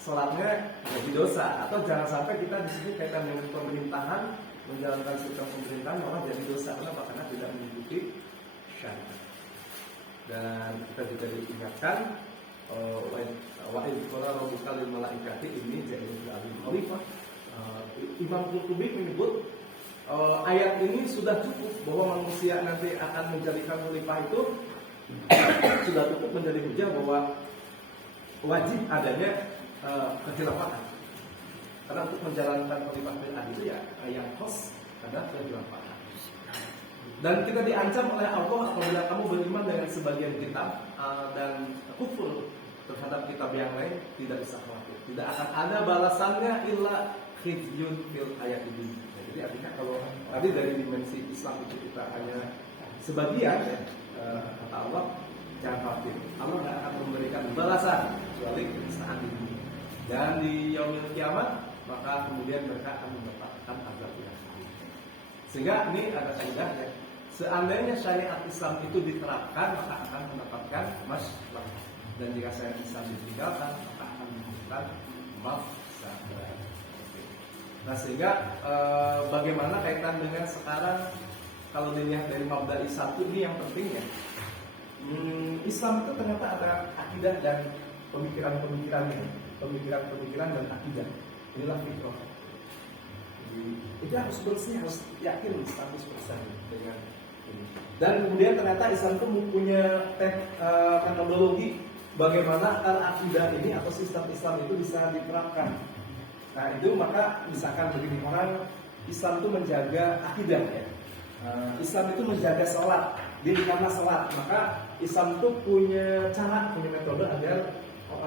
sholatnya jadi dosa, atau jangan sampai kita disebut kaitan dengan pemerintahan, menjalankan sistem pemerintahan malah jadi dosa. Kenapa? Karena tidak mengikuti syariat. Dan kita juga diingatkan wa'id qala rabbuka lil malaikati inni ja'ilun fil ardi khalifah. Imam Qurtubi menyebut ayat ini sudah cukup bahwa manusia nanti akan menjadikan khalifah itu sudah cukup menjadi hujah bahwa wajib adanya kekhilafatan. Karena untuk menjalankan khalifah fil ardi itu ya yang khos ada kekhilafatan. Dan kita diancam oleh Allah apabila kamu beriman dengan sebagian kitab dan kufur terhadap kitab yang lain, tidak bisa khawatir. Tidak akan ada balasannya illa khizyun fil hayatid dunya. Jadi artinya kalau tadi dari dimensi Islam itu kita hanya sebagian ya, kata Allah jangan khawatir. Allah tidak akan memberikan balasan kecuali keniscayaan di dunia. Dan di yaumil kiamat maka kemudian mereka akan mendapatkan azab yang sadid. Sehingga ini ada kaidah ya. Seandainya syariat Islam itu diterapkan maka akan mendapatkan maslahat, dan jika syariat Islam ditinggalkan maka akan mendapatkan mafsadah. Nah, sehingga bagaimana kaitan dengan sekarang kalau dilihat dari mabda'i 1 ini yang pentingnya Islam itu ternyata ada akidah dan pemikiran-pemikirannya, pemikiran dan akidah. Inilah fitrah. Itu harus bersih, harus yakin 100% dengan ini. Dan kemudian ternyata Islam itu mempunyai metodologi bagaimana al-akidah ini atau sistem Islam itu bisa diterapkan. Nah, itu maka misalkan begini, orang Islam itu menjaga akidah ya. Islam itu menjaga sholat, dia karena sholat, maka Islam itu punya cara, punya metode agar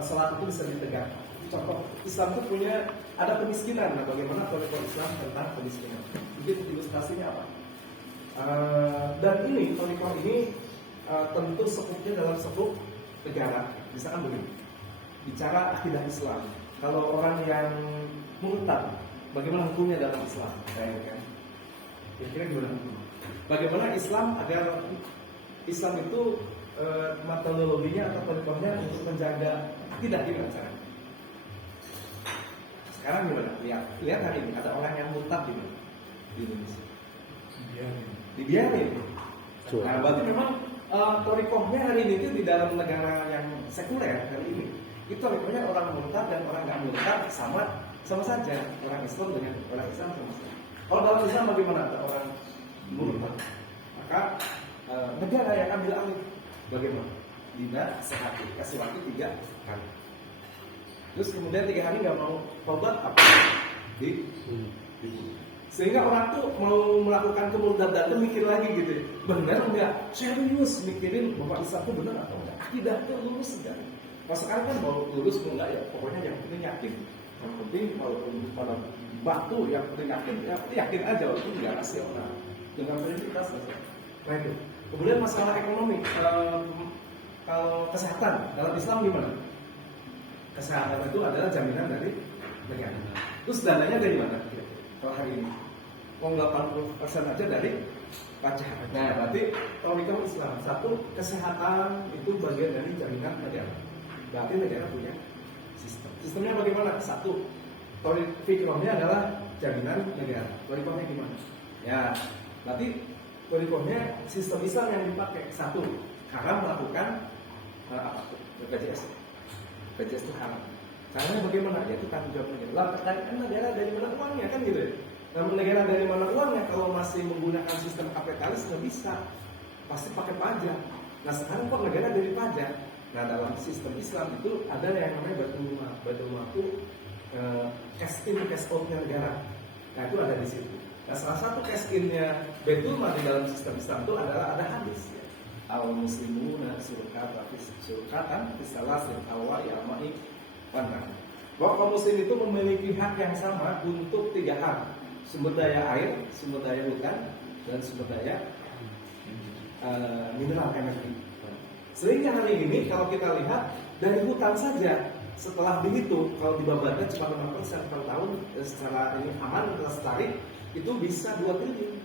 sholat itu bisa ditegakkan. Contoh, Islam itu punya ada kemiskinan. Nah, bagaimana kalau Islam tentang kemiskinan? Mungkin ilustrasinya apa? Dan ini, tonikor ini tentu sekupnya dalam sekuk negara. Misalkan begini, bicara akidah Islam. Kalau orang yang murtad, bagaimana hukumnya dalam Islam? Kan? Kira-kira gimana hukumnya? Bagaimana Islam agar Islam itu metodologinya atau tonikornya untuk menjaga akidah gimana caranya? Sekarang gimana? Lihat hari ini ada orang yang murtad di mana? Di Indonesia. Dibiarin. Nah, berarti memang torikohnya hari ini itu di dalam negara yang sekuler hari ini. Itu torikohnya orang murtad dan orang nggak murtad sama saja. Orang Islam dengan orang Islam sama saja. Kalau dalam Islam bagaimana? Ada orang murtad, maka negara yang ambil alih bagaimana? Dinasehati, kasih waktu 3 hari. Terus kemudian 3 hari nggak mau taubat apa? Dibunuh. Sehingga orang tuh mau melakukan kemurtadan tuh mikir lagi gitu, benar nggak? Serius mikirin bahwa Islam itu benar atau enggak? Tidak tuh lulus enggak? Kalau sekarang kan mau lulus mau enggak ya, pokoknya yang penting yakin. Yang penting kalau pada batu yang penting yakin aja walaupun nggak rasional dengan prioritas saja. Nah itu. Kemudian masalah ekonomi, kalau kesehatan dalam Islam gimana? Kesehatan itu adalah jaminan dari negara. Terus dananya dari mana? Kalau hari ini, 80% aja dari pajak. Nah, berarti kalau kita Islam, satu kesehatan itu bagian dari jaminan negara. Berarti negara punya sistem. Sistemnya bagaimana? Satu, fikrahnya adalah jaminan negara. Fikrahnya gimana? Ya, berarti fikrahnya sistem Islam yang dipakai. Satu, haram melakukan apa? BPJS. BPJS itu haram. Caranya bagaimana? Ya itu tanggung jawab negara. Lah pertanyaan negara dari mana uangnya kan gitu ya. Namun negara dari mana uangnya kalau masih menggunakan sistem kapitalis nggak bisa. Pasti pakai pajak. Nah sekarang kok negara dari pajak? Nah dalam sistem Islam itu ada yang namanya baitul mal. Baitul mal itu cash in cash out-nya negara. Nah itu ada di situ. Nah salah satu cash in-nya baitul mal di dalam sistem Islam itu adalah ada hadis ya. Al-muslimuna surkatan fisalasin awai amai pandang. Bahwa kaum muslim itu memiliki hak yang sama untuk 3 hal: sumber daya air, sumber daya hutan, dan sumber daya mineral energi. Sehingga hari ini kalau kita lihat dari hutan saja, setelah dihitung kalau dibabatnya cuma 5% per tahun secara ini aman lestari itu bisa 2 triliun.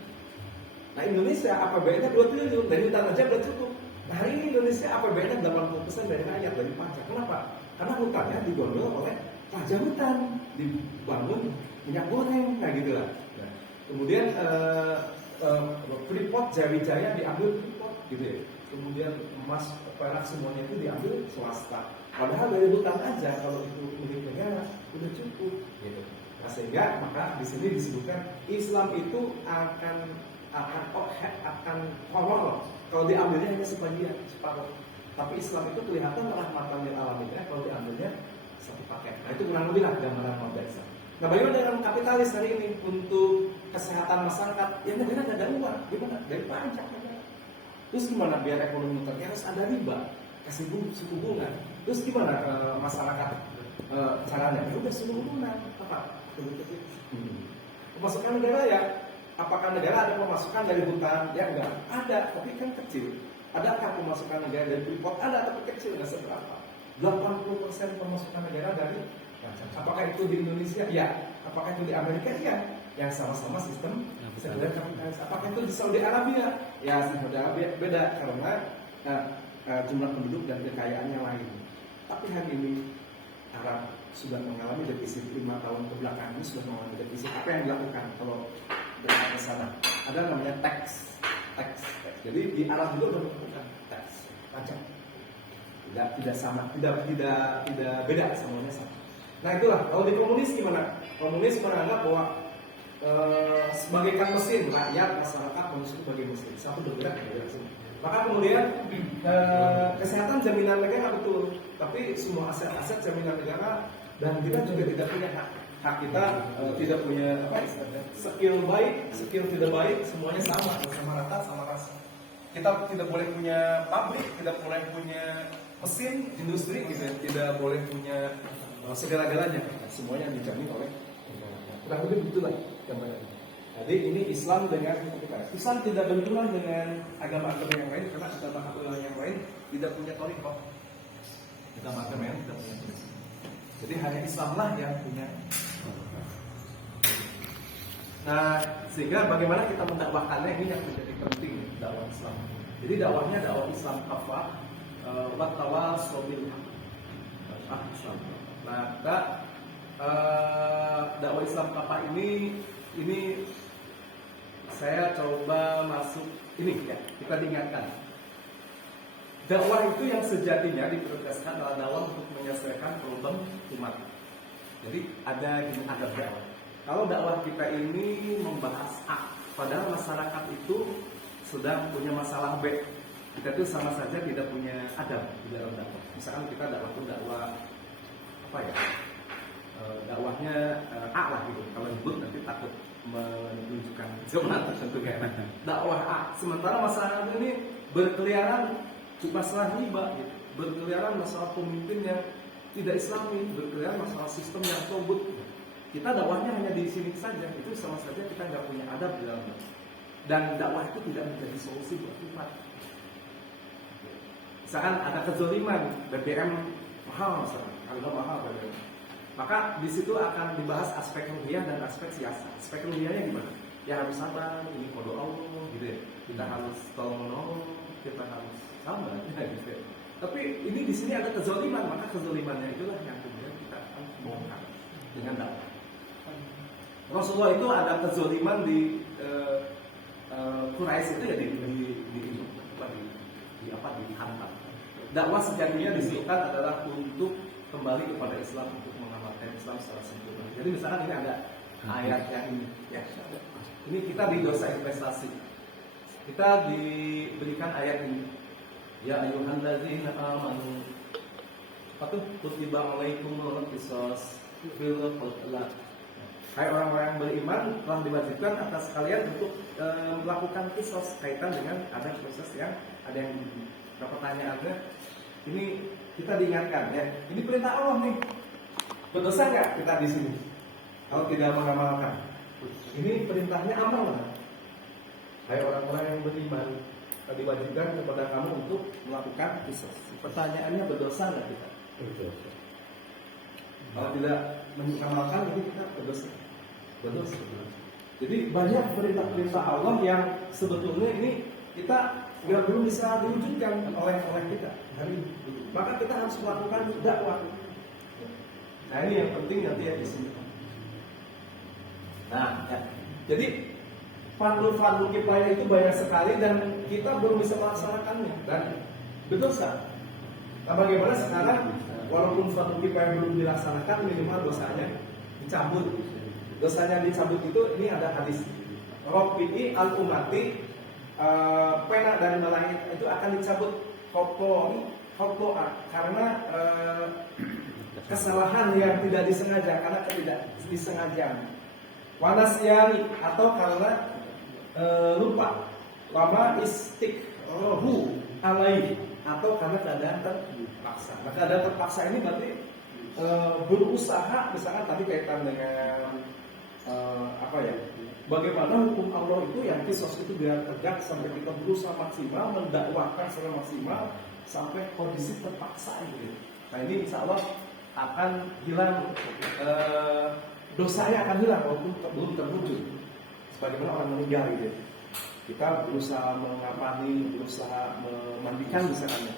Nah Indonesia APBN-nya 2 triliun, dari hutan aja udah cukup. Nah hari ini Indonesia APBN-nya 80% dari rakyat, dari pajak. Kenapa? Karena hutannya digondol oleh raja hutan, dibangun minyak goreng, kayak gitu lah. Nah, kemudian Freeport Jawijaya diambil Freeport, gitu ya. Kemudian emas, perak semuanya itu diambil swasta. Padahal dari hutan aja kalau itu milik negara udah cukup, gitu. Nah, sehingga maka di sini disebutkan Islam itu akan horor kalau diambilnya hanya sebagian, separuh. Tapi Islam itu kelihatan rahmatan lil alamin kalau diambilnya satu paket. Nah itu kurang lebih lah gambaran model Islam. Nah bagaimana dengan kapitalis hari ini untuk kesehatan masyarakat? Ya negara nggak ada uang, gimana? Dari pajak negara. Terus gimana biar ekonomi terus ada riba, kasih suku bunga. Terus gimana masyarakat caranya? Ya udah suku bunga apa? Pemasukan negara ya. Apakah negara ada pemasukan dari hutan? Ya enggak, ada, tapi kan kecil. Adakah pemasukan negara dari Freeport? Ada, tapi kecil, nggak seberapa. 80% pemasukan negara dari pajak. Apakah itu di Indonesia? Ya. Apakah itu di Amerika? Ya. Yang sama-sama sistem sekuler kapitalis. Apakah itu di Saudi Arabia? Ya, Saudi Arabia beda karena jumlah penduduk dan kekayaannya lain. Tapi hari ini Arab sudah mengalami defisit 5 tahun kebelakang ini sudah mengalami defisit. Apa yang dilakukan kalau berangkat ke sana? Ada namanya tax. Jadi di Arab juga melakukan tax, pajak. Tidak sama, tidak beda, semuanya sama. Nah itulah, kalau di komunis gimana? Komunis menganggap bahwa sebagaikan mesin, rakyat, masyarakat, manusia sebagai mesin, satu bergerak semua. Maka kemudian kesehatan jaminan negara betul, tapi semua aset-aset jaminan negara dan kita juga tidak punya hak. Hak kita tidak punya apa istilahnya, skill baik, skill tidak baik, semuanya sama rata, sama rasa. Kita tidak boleh punya pabrik, tidak boleh punya mesin, industri, gitu. Tidak boleh punya segala-galanya. Semuanya dijamin oleh negara. Kurang lebih begitulah gambarannya. Jadi ini Islam dengan Islam tidak benturan dengan agama-agama yang lain karena agama-agama yang lain tidak punya thariqah. Agama-agama yang tidak punya thariqah. Jadi hanya Islamlah yang punya. Nah, sehingga bagaimana kita mendakwahkannya ini yang menjadi penting dakwah Islam. Jadi dakwahnya dakwah Islam apa? Wattawasaw bil haq. Islam. Nah, kita dakwah Islam apa ini saya coba masuk ini ya, kita diingatkan. Dakwah itu yang sejatinya diprioritaskan adalah dakwah untuk menyelesaikan problem umat. Jadi ada dakwah. Kalau dakwah kita ini membahas A, padahal masyarakat itu sudah punya masalah B, kita itu sama saja tidak punya adab di dalam dakwah. Misalkan kita dakwah apa ya? Dakwahnya A lah gitu. Kalau disebut nanti takut menunjukkan jemaat tertentu kan. Dakwah A, sementara masalah ini berkeliaran masalah riba gitu. Berkeliaran masalah pemimpin yang tidak Islami, berkeliaran masalah sistem yang togut. Kita dakwahnya hanya di sini saja, itu sama saja kita nggak punya adab di dalam dakwah. Dan dakwah itu tidak menjadi solusi buat umat. Misalkan ada kezaliman, BBM mahal misalnya, harga mahal BBM. Maka di situ akan dibahas aspek ruhiyah dan aspek siasat. Aspek ruhiyahnya gimana? Ya harus sabar, ini kode Allah gitu ya. Kita harus tolong menolong, kita harus sabar gitu ya. Tapi ini di sini ada kezaliman, maka kezalimannya itulah yang kemudian kita akan bongkar dengan dakwah. Rasulullah itu ada kezaliman di Quraisy itu ya dihantam. Dakwah sejatinya disebutkan adalah untuk kembali kepada Islam, untuk mengamalkan Islam secara sempurna. Jadi misalkan ini ada ayat yang ini, ya. Ini kita di dosa investasi. Kita diberikan ayat ini. Ya ayyuhallazina amanu. Apa tuh? Kutiba alaikumul qisas fil qatl. Hai orang-orang yang beriman, telah diwajibkan atas kalian untuk melakukan kisos kaitan dengan ada proses yang ada yang pertanyaannya. Ini kita diingatkan ya. Ini perintah Allah nih. Berdosa nggak kita di sini kalau tidak mengamalkan? Ini perintahnya amal. Hai orang-orang yang beriman, diwajibkan kepada kamu untuk melakukan kisos. Pertanyaannya, berdosa nggak kita? Berdosa. Kalau tidak mengamalkan, ini kita berdosa. Berdosa. Jadi banyak perintah-perintah Allah yang sebetulnya ini kita belum bisa diwujudkan oleh kita hari ini. Maka kita harus melakukan dakwah. Nah ini yang penting nanti ya di sini. Nah, ya. Jadi fardu kifayah itu banyak sekali dan kita belum bisa melaksanakannya dan berdosa. Nah, bagaimana sekarang walaupun fardu kifayah belum dilaksanakan, minimal dosanya dicabut. Dosanya dicabut itu ini ada hadis. Rafi'i al-umati, pena dari malaikat itu akan dicabut khotoa karena kesalahan yang tidak disengaja, karena tidak disengaja. Wanasyani atau karena lupa. Wama istiqrohu alaihi atau karena keadaan terpaksa. Nah, keadaan terpaksa ini berarti berusaha, misalkan tadi kaitan dengan bagaimana hukum Allah itu yang kisos itu biar tegak sampai kita berusaha maksimal mendakwahkan secara maksimal sampai kondisi terpaksa gitu. Nah ini insya Allah akan hilang, dosanya akan hilang walaupun belum terwujud. Sebagaimana orang meninggal gitu. Kita berusaha mengapani, berusaha memandikan misalnya.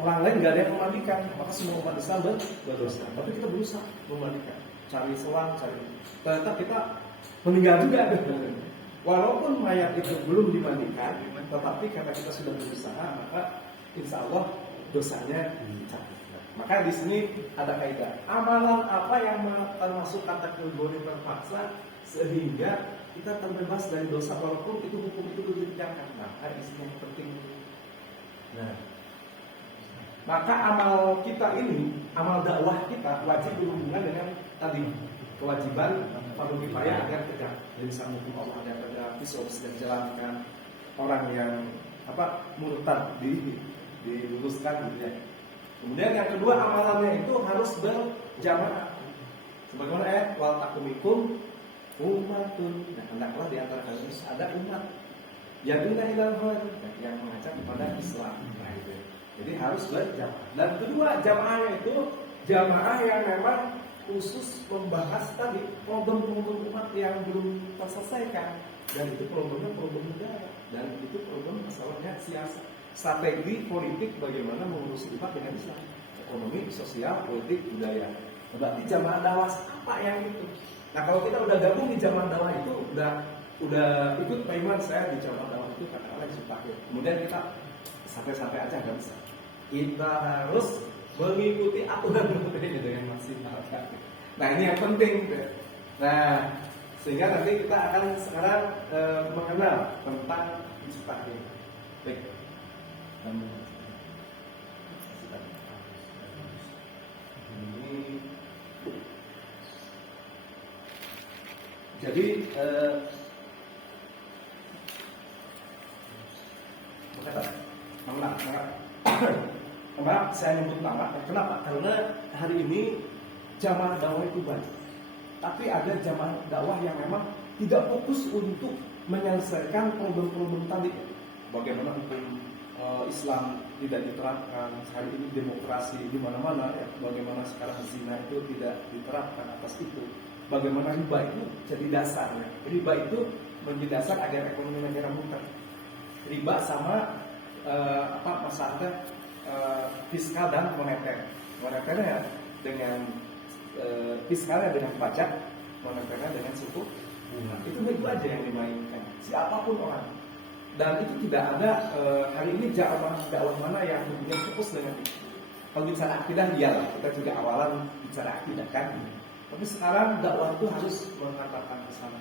Orang lain nggak ada yang memandikan, maka semua umat Islam berdosa. Tapi kita berusaha memandikan, cari selang, ternyata kita meninggal juga. Walaupun mayat itu belum dimandikan, tetapi karena kita sudah berusaha, maka insya Allah dosanya dicabut. Maka di sini ada kaidah. Amalan apa yang termasuk kategori terpaksa sehingga kita terbebas dari dosa walaupun itu hukum itu dikerjakan. Maka di sini yang penting. Nah, maka amal kita ini, amal dakwah kita wajib berhubungan dengan tadi kewajiban fardu kifayah agar tegak. Jadi sama hukum Allah agar tegak, pisau sedang dijalankan, orang yang murtad diluluskan gitu ya. Kemudian yang kedua, amalannya itu harus berjamaah. Sebagaimana ayat wal takumikum umatun. Nah, hendaklah di antara kalian ada umat yang yang mengajak kepada Islam. Nah, itu. Jadi harus berjamaah. Dan kedua, jamaahnya itu jamaah yang memang khusus membahas tadi problem-problem umat yang belum terselesaikan. Dan itu problemnya problem negara. Dan itu problem masalahnya siasat. Strategi politik bagaimana mengurusi umat dengan Islam, ekonomi, sosial, politik, budaya. Berarti jamaah dakwah apa yang itu? Nah kalau kita udah gabung di jamaah dakwah itu udah ikut payment saya di jamaah dakwah itu katakanlah Hizbut-Tahrir. Kemudian kita santai-santai aja nggak bisa. Kita harus mengikuti aturan ini dengan maksimal. Nah ini yang penting. Nah sehingga nanti kita akan sekarang mengenal tentang Hizbut-Tahrir. Baik. Jadi Kenapa saya nyebut nama? Kenapa? Karena hari ini jamaah dakwah itu banyak, tapi ada jamaah dakwah yang memang tidak fokus untuk menyelesaikan problem-problem tadi. Bagaimana hukum Islam tidak diterapkan, hari ini demokrasi di mana-mana, ya. Bagaimana sekarang zina itu tidak diterapkan atas itu. Bagaimana riba itu jadi dasarnya. Riba itu menjadi dasar agar ekonomi negara muter. Riba sama masalah fiskal dan moneter. Moneternya dengan fiskalnya dengan pajak, moneternya dengan suku bunga. Itu aja yang dimainkan. Siapapun orang. Dan itu tidak ada hari ini dakwah mana yang kemudian fokus dengan itu. Kalau bicara akidah, iyalah kita juga awalan bicara akidah kan. Tapi sekarang dakwah itu harus mengantarkan ke sana.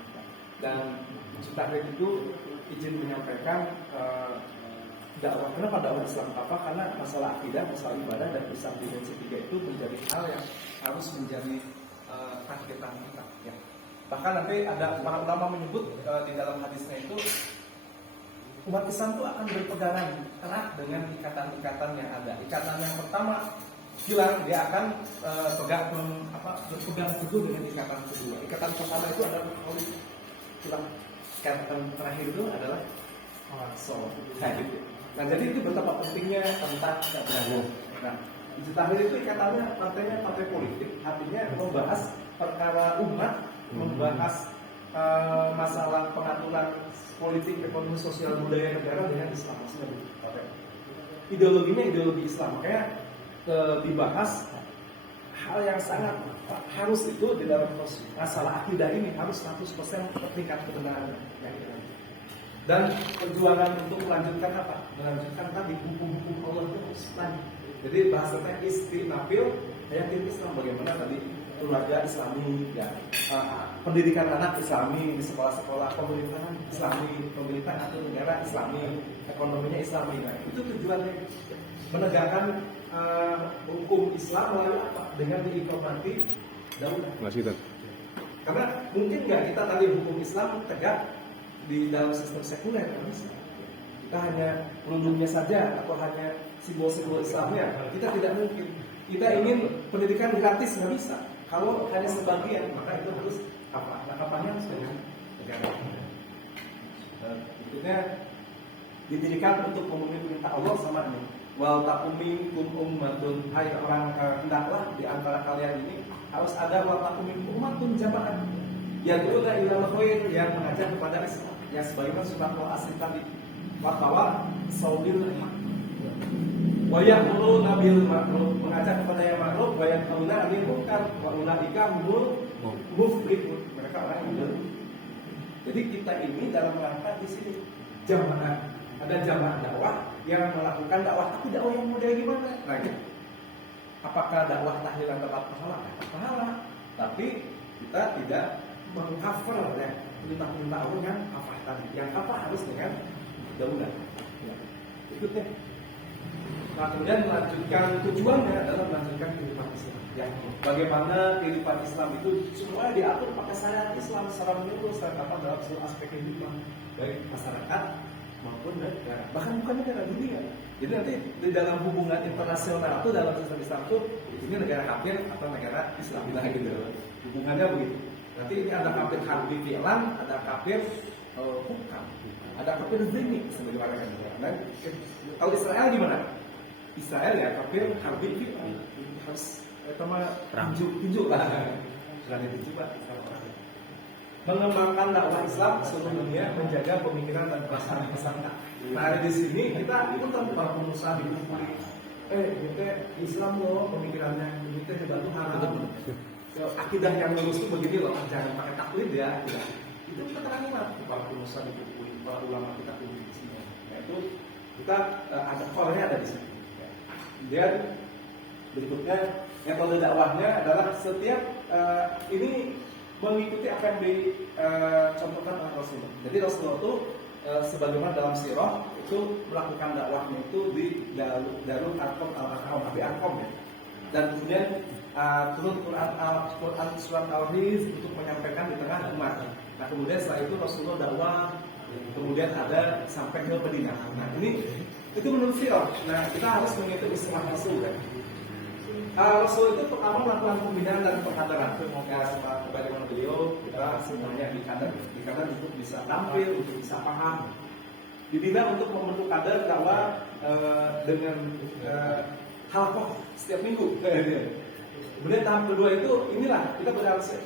Dan Hizbut-Tahrir itu izin menyampaikan dakwah. Kenapa dakwah Islam? Apa? Karena masalah akidah, masalah ibadah dan Islam dimensi 3 itu menjadi hal yang harus menjadi targetan kita. Ya. Bahkan nanti ada para ulama menyebut di dalam hadisnya itu umat Islam itu akan berpegangan erat dengan ikatan-ikatan yang ada. Ikatan yang pertama hilang, dia akan berpegang teguh dengan ikatan kedua. Ikatan pertama itu adalah politik. Ikatan terakhir itu adalah sholat. Nah, jadi itu betapa pentingnya tentang dakwah. Nah, Hizbut-Tahrir itu ikatannya partainya partai politik, artinya membahas perkara umat, membahas masalah pengaturan politik, ekonomi, sosial, budaya negara dengan Islam. Ideologinya ideologi Islam, makanya dibahas hal yang sangat harus itu di dalam masalah akidah ini harus 100% tingkat kebenaran. Dan perjuangan untuk melanjutkan apa? Melanjutkan tadi hukum-hukum Allah itu harus lanjut. Jadi bahasanya istinafil hayatil Islam, bagaimana tadi keluarga Islami, ya, pendidikan anak Islami di sekolah-sekolah, pemerintahan Islami, pemerintahan atau negara Islami, ekonominya Islami. Nah, itu tujuannya menegakkan hukum Islam melalui apa? Dengan diikromati daulah. Karena mungkin nggak kita tadi hukum Islam tegak di dalam sistem sekuler, kan bisa. Kita hanya pelundungnya saja atau hanya simbol-simbol Islamnya. Kita tidak mungkin. Kita ingin pendidikan gratis, nggak bisa. Kalau hanya sebagian, maka itu harus apa? Langkapannya harus dengan negara. Maksudnya didirikan untuk memenuhi perintah Allah sama ini. Wal takum minkum ummatun, hai orang hendaklah di antara kalian ini harus ada wal takum minkum ummatun jamaah. Yang kedua ilmu khair, yang mengajak kepada Islam. Yang sebagaimana surat al-asr tadi. Watawa saudil haq. Wa ya'muru bil ma'ruf, mengajak kepada yang ma'ruf, wa yanhauna 'anil munkar, wa ulaika humul muflihun. Mereka orang yang benar. Jadi kita ini dalam rangka di sini jamaah, ada jamaah dakwah yang melakukan dakwah, tapi dakwah yang model gimana? Nah, apakah dakwah tahlilan dapat pahala? Pahala, tapi kita tidak mengcover ya perintah-perintah Allah yang apa tadi? Yang apa harus dengan daulah. Ya. Itu deh. Nah, kemudian melanjutkan tujuannya adalah melanjutkan kehidupan Islam. Ya, bagaimana kehidupan Islam itu semua diatur pakai syariat Islam secara menyeluruh, terdapat dalam seluruh aspek kehidupan, baik masyarakat maupun negara, bahkan bukan negara dunia. Jadi nanti di dalam hubungan internasional itu dalam sistem Islam itu ini negara kafir atau negara Islam gitu. Hubungannya begitu. Nanti ini ada kafir harbi fi'lan, ada kafir hukam, ada kafir zimmi sebagaimana kan. Dan kalau Israel gimana? Israel ya kafir harbi fi'lan, harus tunjuk lah. Sudah ditunjuk lah Islam. Mengembangkan dakwah Islam seluruh dunia, menjaga pemikiran dan perasaan masyarakat. Nah di sini kita ikutan para pengusaha dipukuli, kita Islam loh pemikirannya, kita hebat tuh haram. Akidah yang lurus itu begini loh, jangan pakai taklid ya. Itu keterangan para pengusaha di buku, para ulama kita di sini. Nah, itu kita ada kolnya ada di sini. Kemudian berikutnya metode dakwahnya adalah setiap ini mengikuti apa yang dicontohkan oleh Rasulullah. Jadi Rasulullah itu sebagaimana dalam sirah itu melakukan dakwahnya itu di Darul Arqam Al-Arqam ya. Dan kemudian turun Quran surat Al-Hiz untuk menyampaikan di tengah umat. Nah kemudian setelah itu Rasulullah dakwah, kemudian ada sampai ke Madinah. Nah ini itu menurut sirah. Nah kita harus mengikuti istilah Rasul kan. Rasul itu pertama melakukan pembinaan dan penghadaran. Ya, sebagaimana beliau kita semuanya dikadar untuk bisa tampil, untuk bisa paham. Dibina untuk membentuk kader dakwah dengan halaqah setiap minggu. Kemudian tahap kedua itu inilah kita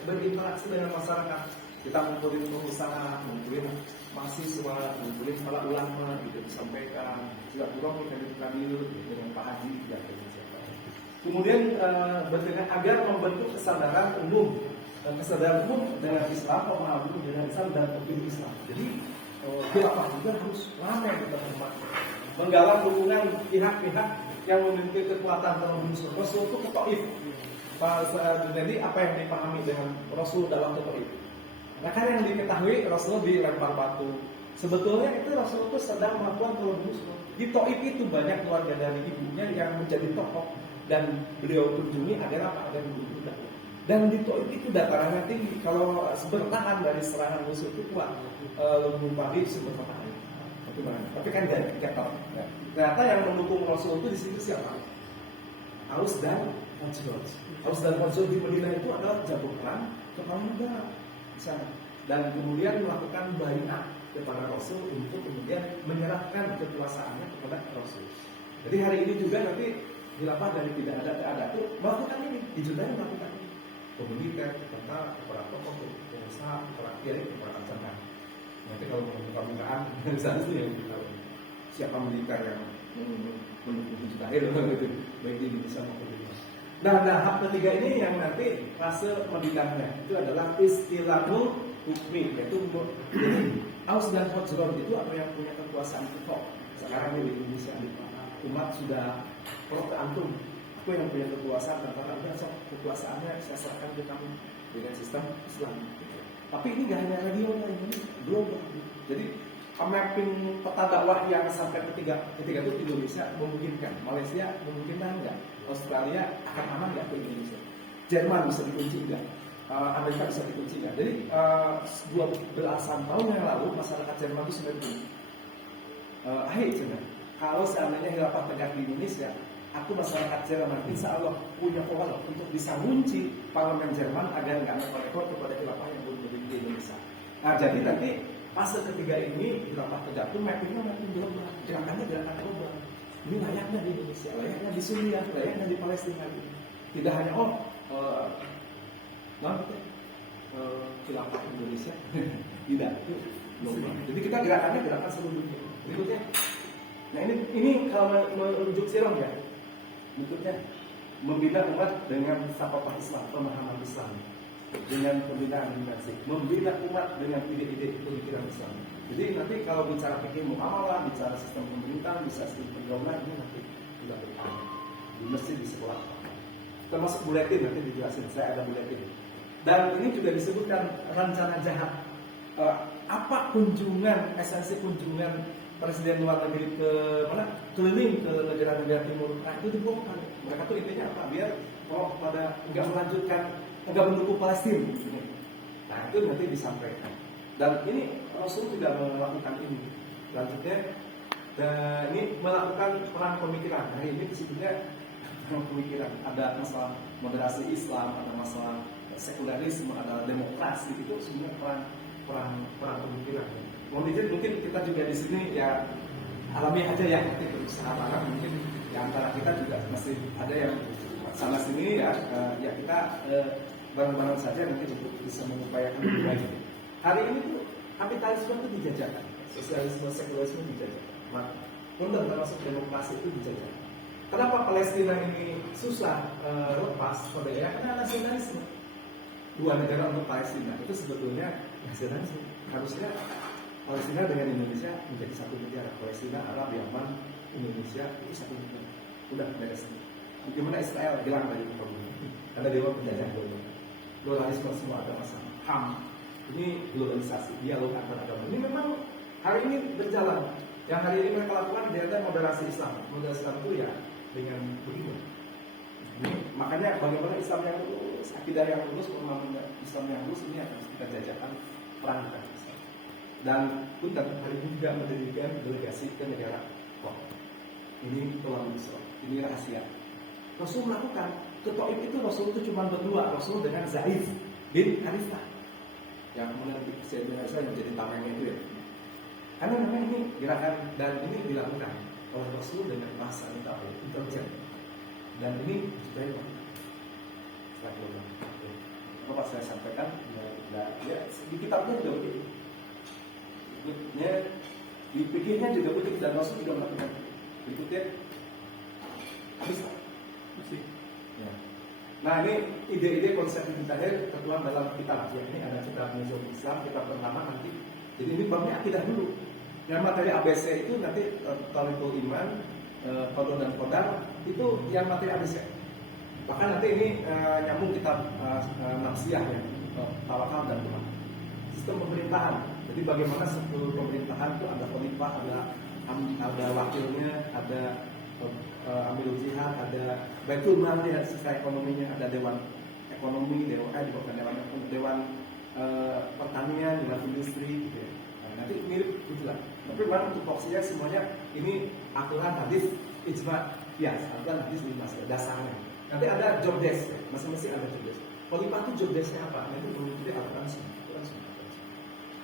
berinteraksi dengan masyarakat. Kita ngumpulin pengusaha, ngumpulin mahasiswa, ngumpulin para ulama, gitu disampaikan. Juga kurang kita dipanggil dengan Pak Haji dan siapa. Kemudian berdengar agar membentuk kesadaran umum dengan Islam, pemahaman dengan Islam dan opini Islam. Jadi khilafah juga harus ramai kita umat, menggalang dukungan pihak-pihak yang memiliki kekuatan dalam unsur Rasul itu ketaif. Jadi apa yang dipahami dengan Rasul dalam ketaif? Nah kan yang diketahui Rasul dilempar batu. Sebetulnya itu Rasul itu sedang melakukan tolong di Taif itu banyak keluarga dari ibunya yang menjadi tokoh. Dan beliau kunjungi adalah Pak Aden Buddha. Dan di Taif itu datarannya tinggi. Kalau bertahan dari serangan musuh itu kuat. Lumbung padi sumber petani. Tapi kan dari Qatar. Ternyata yang mendukung Rasul itu di situ siapa? Aus dan Khazraj. Aus dan Khazraj di Madinah itu adalah jago perang kepala negara di sana. Dan kemudian melakukan baiat kepada Rasul untuk kemudian menyerahkan kekuasaannya kepada Rasul. Jadi hari ini juga nanti khilafah dari tidak ada ke ada itu melakukan ini, dijudahi melakukan ini. Militer, tentara, para tokoh, pengusaha, para kiai, para ancaman. Nanti kalau buka-bukaan dari sana itu yang kita siapa militer yang mendukung dijudahi gitu, baik di Indonesia maupun di luar. Nah, tahap ketiga ini yang nanti fase medikanya itu adalah istilahul hukmi, yaitu Aus dan Khazraj itu apa yang punya kekuasaan pokok sekarang di Indonesia. Umat sudah pro ke antum, aku yang punya kekuasaan tentara kekuasaannya saya serahkan ke kamu dengan sistem Islam. Tapi ini nggak hanya regional, ini global. Jadi mapping peta dakwah yang sampai ketiga itu Indonesia memungkinkan, Malaysia memungkinkan nggak, Australia akan aman nggak ke Indonesia, Jerman bisa dikunci nggak, Amerika bisa dikunci nggak. Jadi 12 tahun yang lalu masyarakat Jerman itu sudah begini. Kalau seandainya khilafah tegak di Indonesia, aku masyarakat Jerman insya Allah punya power untuk bisa kunci parlemen Jerman agar nggak ngekor kepada khilafah yang belum berdiri di Indonesia. Nah jadi nanti fase ketiga ini khilafah tegak itu mappingnya global, gerakannya gerakan global. Ini layaknya di Indonesia, layaknya di Suriah, layaknya di Palestina. Tidak hanya khilafah Indonesia, tidak itu global. Jadi kita gerakannya gerakan seluruh dunia. Berikutnya. Nah ini kalau merujuk sirah ya, berikutnya membina umat dengan sapapah Islam, pemahaman Islam, dengan pembinaan dinasti, membina umat dengan ide-ide pemikiran Islam. Jadi nanti kalau bicara fikih muamalah, bicara sistem pemerintahan, bisa sistem pergaulan ini nanti juga berkaitan di masjid di sekolah. Termasuk buletin nanti dijelasin, saya ada buletin. Dan ini juga disebutkan rencana jahat. Apa kunjungan, esensi kunjungan Presiden luar negeri ke mana? Keliling ke negara-negara timur. Nah itu dibongkar. Mereka tuh intinya apa? Biar pada nggak melanjutkan, nggak mendukung Palestina. Nah itu nanti disampaikan. Dan ini Rasul tidak melakukan ini. Selanjutnya, ini melakukan perang pemikiran. Nah ini disebutnya perang pemikiran. Ada masalah moderasi Islam, ada masalah sekularisme, ada demokrasi. Itu sebenarnya perang pemikiran. Mungkin kita juga di sini ya alami aja ya, nanti berusaha banget mungkin di antara kita juga masih ada yang sana sini ya, ya kita bareng-bareng saja nanti untuk bisa mengupayakan lebih baik. Hari ini tuh kapitalisme itu dijajakan, sosialisme, sekularisme dijajakan, pun termasuk demokrasi itu dijajakan. Kenapa Palestina ini susah lepas ya? Karena nasionalisme. Dua negara untuk Palestina itu sebetulnya nasionalisme. Harusnya Palestina dengan Indonesia menjadi satu negara. Palestina, Arab, Yaman, Indonesia itu satu negara. Udah beres. Bagaimana Israel hilang dari muka bumi? Karena dia penjajah global. Pluralisme semua agama sama. HAM. Ini globalisasi, dialog antar agama. Ini memang hari ini berjalan. Yang hari ini mereka lakukan dia ada moderasi Islam. Moderasi Islam itu ya dengan begini. Ini, makanya bagaimana Islam yang lurus, akidah yang lurus, pemahaman Islam yang lurus ini harus kita jajakan perang kita. Dan Punten hari ini juga mendirikan delegasi ke negara kok. Ini Tuhan Islam, ini rahasia. Rasul melakukan ke Taif itu Rasul itu cuma berdua, Rasul dengan Zaid bin Harithah. Yang kemudian Sayyidina Isa yang menjadi tamengnya itu ya. Karena memang ini gerakan dan ini dilakukan oleh Rasul dengan bahasa intelijen. Dan ini sudah setelah global. Bapak saya sampaikan, ya di kitabnya juga begitu. Di pikirnya juga begitu dan Rasul juga melakukan. Berikutnya, habis. Ya. Nah ini ide-ide konsep terakhir tertuang dalam kitab. Ya, ini ada kitab Nizam Islam, kitab pertama nanti. Jadi ini babnya akidah dulu. Yang materi ABC itu nanti Tariqul Iman, Qadar dan Qadar itu yang materi ABC. Bahkan nanti ini nyambung kitab Nafsiyah ya, Tawakal dan Tuhan. Sistem pemerintahan. Jadi bagaimana satu pemerintahan itu ada khalifah, ada wakilnya, ada Amirul Jihad, ada Baitul Mal ya, sisa ekonominya, ada Dewan Ekonomi, Dewan Pertanian, Dewan Industri gitu ya. Nah, nanti mirip gitulah. Tapi memang untuk fokusnya semuanya ini aturan hadis ijma kias, aturan hadis di masjid dasarnya. Nanti ada job desk, masing-masing ada job desk. Khalifah itu job desknya apa? Nanti mengikuti aturan semua.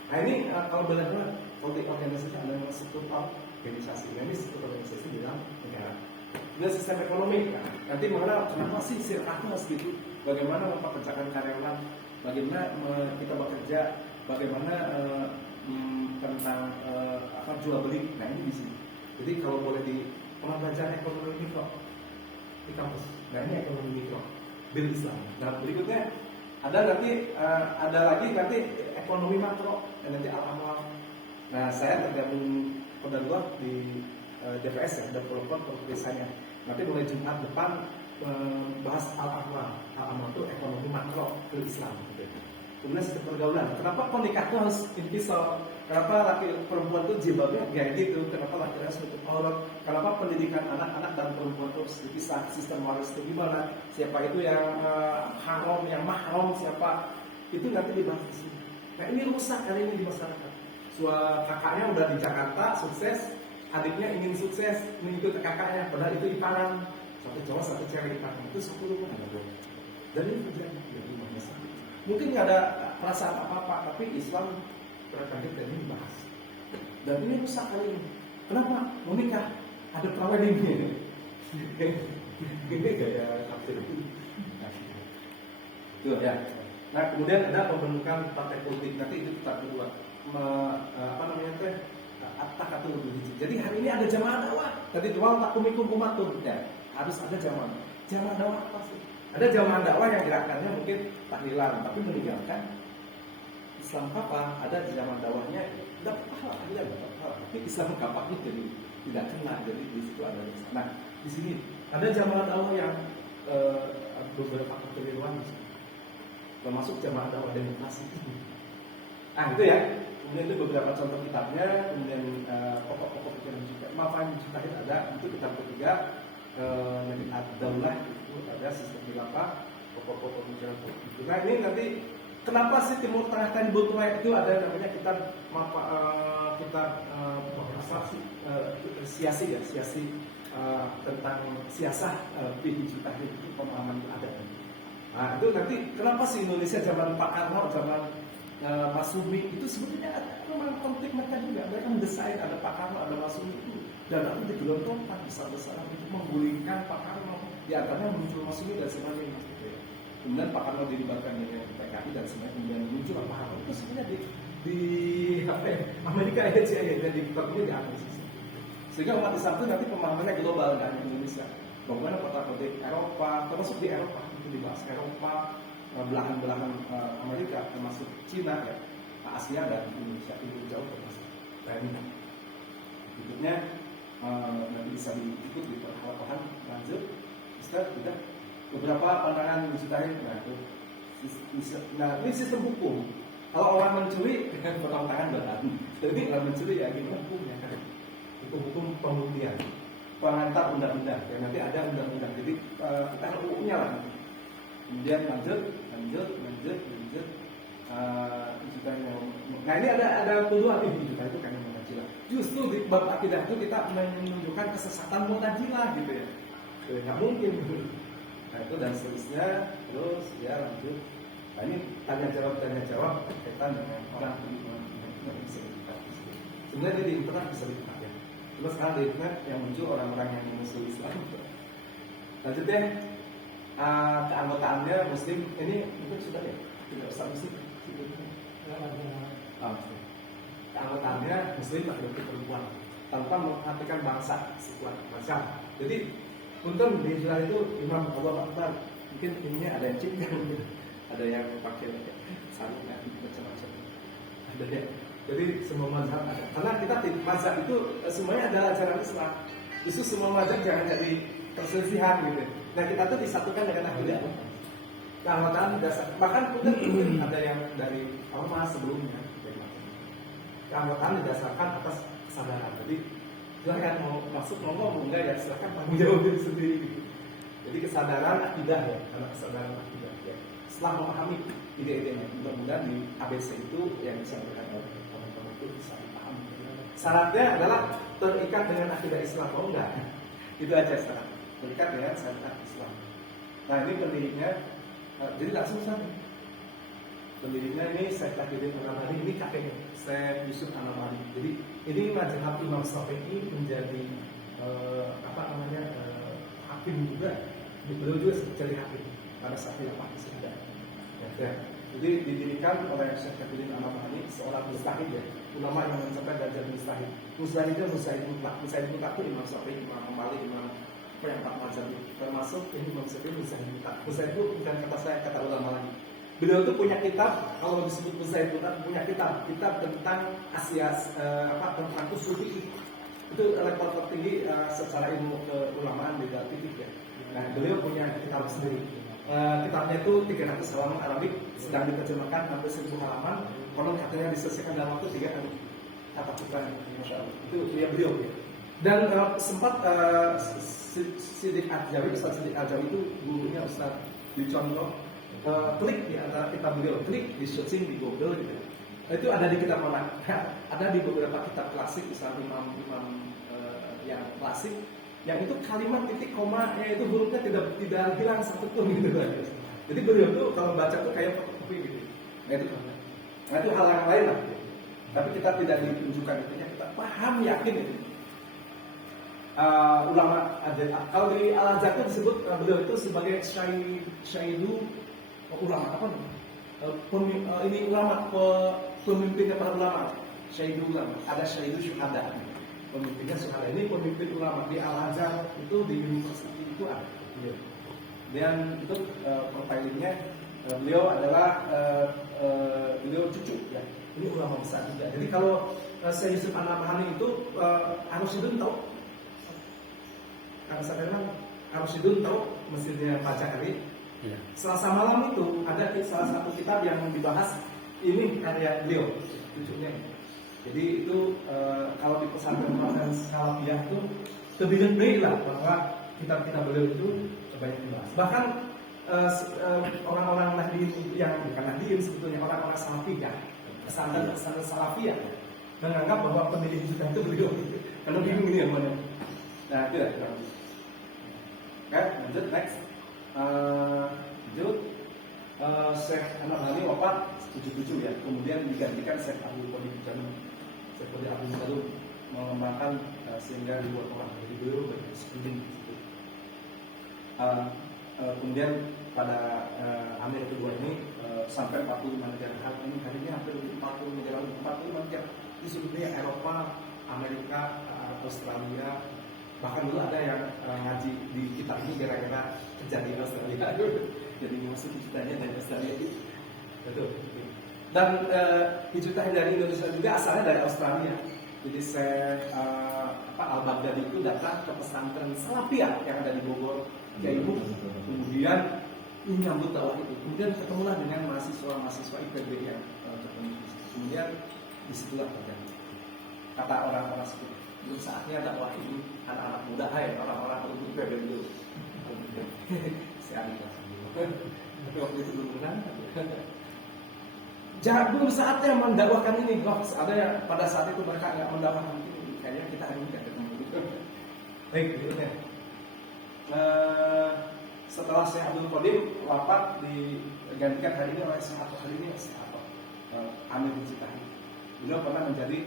Nah ini kalau benar-benar politik organisasi ada struktur organisasi. Nah, ini struktur organisasi di dalam negara. Dan sistem ekonomi, nanti mengenal kenapa sih sirkatnya segitu, bagaimana mempekerjakan karyawan, bagaimana kita bekerja, bagaimana tentang jual beli. Nah ini di sini. Jadi kalau boleh di pembelajaran ekonomi mikro di kampus. Nah ini ekonomi mikro, bil Islam. Nah berikutnya ada lagi nanti ekonomi makro dan nanti al-amwal. Nah saya tergabung pada luar di DPS ya, developer pertulisannya. Nanti mulai Jumat depan bahas al-amwal. Al-amwal itu ekonomi makro bil Islam. Kemudian sistem pergaulan. Kenapa nikah itu harus intisal? Kenapa laki perempuan itu jilbabnya kayak gitu? Kenapa laki harus tutup aurat? Kenapa pendidikan anak-anak dan perempuan itu harus dipisah? Sistem waris itu gimana? Siapa itu yang haram, yang mahram, siapa? Itu nanti dibahas di sini. Nah ini rusak hari ini di masyarakat. Kakaknya udah di Jakarta sukses, adiknya ingin sukses mengikuti kakaknya, padahal itu iparan. Satu cowok satu cewek iparan itu satu rumah. Dan ini terjadi di rumah masyarakat. Mungkin nggak ada perasaan apa-apa, tapi Islam terkait dan ini dibahas. Dan ini rusak kali ini. Kenapa? Mau nikah, ada praweddingnya. Ini gaya tafsir itu. Tuh ya. Nah kemudian ada pembentukan partai politik nanti itu tahap kedua. At-takatul hijri. Jadi hari ini ada jamaah dakwah. Tadi doang takumikum umatun. Ya, harus ada jamaah. Jamaah dakwah apa sih? Ada jamaah dakwah yang gerakannya mungkin tahlilan, tapi meninggalkan Islam apa? Ada jamaah dakwahnya dapat pahala, dapat pahala. Tapi Islam kapaknya jadi tidak kena. Jadi di situ ada. Nah, di sini ada jamaah dakwah yang beberapa kekeliruan, termasuk jamaah dakwah demokrasi. Nah itu ya. Kemudian itu beberapa contoh kitabnya, kemudian pokok-pokok pikiran juga. Maafan terakhir ada itu kitab ketiga Nabi Ad-Daulah itu ada sistem khilafah, pokok-pokok pikiran itu. Nah ini nanti kenapa sih Timur Tengah dan Butuh itu ada namanya kitab siasi tentang siasah PHJ itu pemahaman ada. Nah itu nanti kenapa sih Indonesia zaman Pak Karno, zaman Mas Sumi itu sebetulnya ada memang konflik mereka juga. Mereka mendesain ada Pak Karno, ada Mas Sumi itu dan nanti digelontorkan besar-besaran untuk menggulingkan Pak Karno. Di antaranya muncul Mas Sumi dan semuanya. Kemudian Pak Karno dilibatkan dengan PKI dan semuanya kemudian muncul Pak Karno itu sebenarnya di Amerika ya sih dan di kitabnya dianalisis. Sehingga umat Islam itu nanti pemahamannya global kan Indonesia. bagaimana kota-kota Eropa, termasuk di Eropa itu dibahas Eropa, belahan-belahan Amerika, termasuk Cina ya, Asia dan Indonesia itu jauh termasuk. Nah ini berikutnya nanti bisa diikut di perlahan lanjut. Ustaz kita beberapa pandangan diceritain. Nah ini sistem hukum. Kalau orang mencuri potong tangan berat. Jadi orang mencuri ya gimana hukumnya kan? Hukum pembuktian, pengantar undang-undang. Ya nanti ada undang-undang. Jadi kita hukumnya lah. Kemudian lanjut. Nah ini ada tuduhan ini juga itu karena Mu'tazilah. Justru di bab akidah itu kita menunjukkan kesesatan Mu'tazilah gitu ya. Nggak mungkin. Nah itu dan seterusnya terus ya lanjut. Nah ini tanya jawab kaitan dengan orang yang bisa dilihat. Sebenarnya di internet bisa dilihat ya. Cuma sekarang di internet yang muncul orang-orang yang musuh Islam. Lanjut deh. Keanggotaannya Muslim ini mungkin sudah ya, tidak usah Muslim. Keanggotaannya Muslim laki-laki perempuan tanpa mengartikan bangsa sekuat bangsa. Jadi untuk di Israel itu Imam Allahu Akbar mungkin ininya ada yang cipta, ada yang pakai sarung macam-macam. Ada ya. Jadi semua mazhab ada. Karena kita mazhab itu semuanya adalah ajaran Islam. Justru semua mazhab jangan jadi perselisihan gitu. Nah kita tuh disatukan dengan akidah. Keanggotaan dasar. Bahkan mungkin ada yang dari ormas sebelumnya. Keanggotaan didasarkan atas kesadaran. Jadi silakan mau masuk mau enggak ya silakan tanggung jawab diri sendiri. Gitu. Jadi kesadaran akidah ya, karena kesadaran akidah ya. Setelah memahami ide-idenya, mudah-mudahan di ABC itu yang disampaikan oleh teman-teman itu bisa dipahami. Syaratnya adalah terikat dengan akidah Islam, mau enggak? Itu aja syarat. Terikat dengan syariat Islam. Nah ini pendirinya, jadi langsung sama. Pendirinya ini Syekh Tajuddin Al-Amali, ini kakeknya Syekh Yusuf Al-Amali. Jadi ini mazhab Imam Syafi'i menjadi hakim juga. Beliau juga jadi hakim pada saat khilafah sudah. Ya. Jadi didirikan oleh Syekh Tajuddin Al-Amali, seorang mujtahid ya, ulama yang mencapai derajat mujtahid. Mujtahidnya mujtahid mutlak. Mujtahid mutlak itu Imam Syafi'i, Imam Malik, Imam yang empat mazhab termasuk ini Imam Syafi'i mujtahid mutlak. Mujtahid itu bukan kata saya, kata ulama lagi. Beliau itu punya kitab, kalau disebut mujtahid mutlak punya kitab tentang Asia tentang usul fikih. Itu level tertinggi secara ilmu keulamaan di dalam fikih ya. Nah, beliau punya kitab sendiri. Kitabnya itu 300 halaman Arabik, sedang diterjemahkan sampai 1000 halaman. Konon katanya diselesaikan dalam waktu 3 tahun. Kata putranya, Masya Allah. Itu dia beliau ya. Dan sempat Siddiq Al-Jawi, Ustaz Siddiq Al-Jawi itu gurunya Ustaz dicontoh. Klik di antara kitab beliau, klik di searching di Google gitu. Itu ada di kitab mana? Ada di beberapa kitab klasik, misalnya imam yang klasik, yang itu kalimat titik koma, itu hurufnya tidak hilang satu pun gitu kan. Jadi beliau tuh kalau baca tuh kayak fotokopi gitu. Nah itu hal yang lain lah. Tapi kita tidak ditunjukkan itunya, kita paham yakin itu. Ulama kalau di Al-Azhar itu disebut beliau itu sebagai syaidu ulama ini ulama pemimpinnya para ulama, syaidu ulama, ada syaidu syuhada, pemimpinnya syuhada. Ini pemimpin ulama di Al-Azhar itu di universitas itu ada. Dan itu profilingnya beliau adalah beliau cucu ya. Ini ulama besar juga. Jadi kalau Syekh Yusuf An-Nabhani itu Ar-Rasyidun tahu? Kang Sademan Ar-Rasyidun tahu mesinnya Pak Cakri? Ya. Selasa malam itu ada salah satu kitab yang dibahas ini karya beliau cucunya. Jadi itu kalau di pesantren Salafiyah itu lebih lah bahwa kitab-kitab beliau itu banyak dibahas. Bahkan orang-orang Nahdien yang bukan Nahdien sebetulnya orang-orang Salafiyah, pesantren Salafiyah menganggap bahwa pendiri kitab itu beliau. Karena bingung ini yang mana. Nah itu ya. Oke, lanjut next. Syekh An-Nabhani wafat 77 ya. Kemudian digantikan Syekh Abdul Qadir Jalil. Syekh Abdul Jalil mengembangkan sehingga dibuat orang. Jadi beliau bersepenting di situ. Kemudian pada Amir kedua ini sampai 45 negara. Ini harinya hampir 40 negara, 45 negara di seluruh dunia, Eropa, Amerika, Australia, Bahkan dulu ada yang ngaji di kitab ini kira-kira jadi Australia, jadi masuk ceritanya dari Australia itu. Betul. Dan hijrah dari Indonesia juga asalnya dari Australia. Jadi Al-Baghdadi itu datang ke pesantren Salafiyah yang ada di Bogor, Kiaimu, kemudian menyambut dakwah itu. Kemudian ketemulah dengan mahasiswa IPB yang ketemu. Kemudian disitulah terjadi. Kata orang-orang seperti belum saatnya dakwah ini anak-anak muda, orang-orang IPB dulu. Saya tapi waktu itu belum kenal. Jangan belum saatnya mendakwahkan ini. Ada yang pada saat itu mereka nggak mendakwahkan ini. Kayaknya kita hari ini nggak ketemu. Baik, berikutnya. Setelah Syekh Abdul Qadir wafat digantikan hari ini oleh Syekh Amir bin Citahi. Beliau pernah menjadi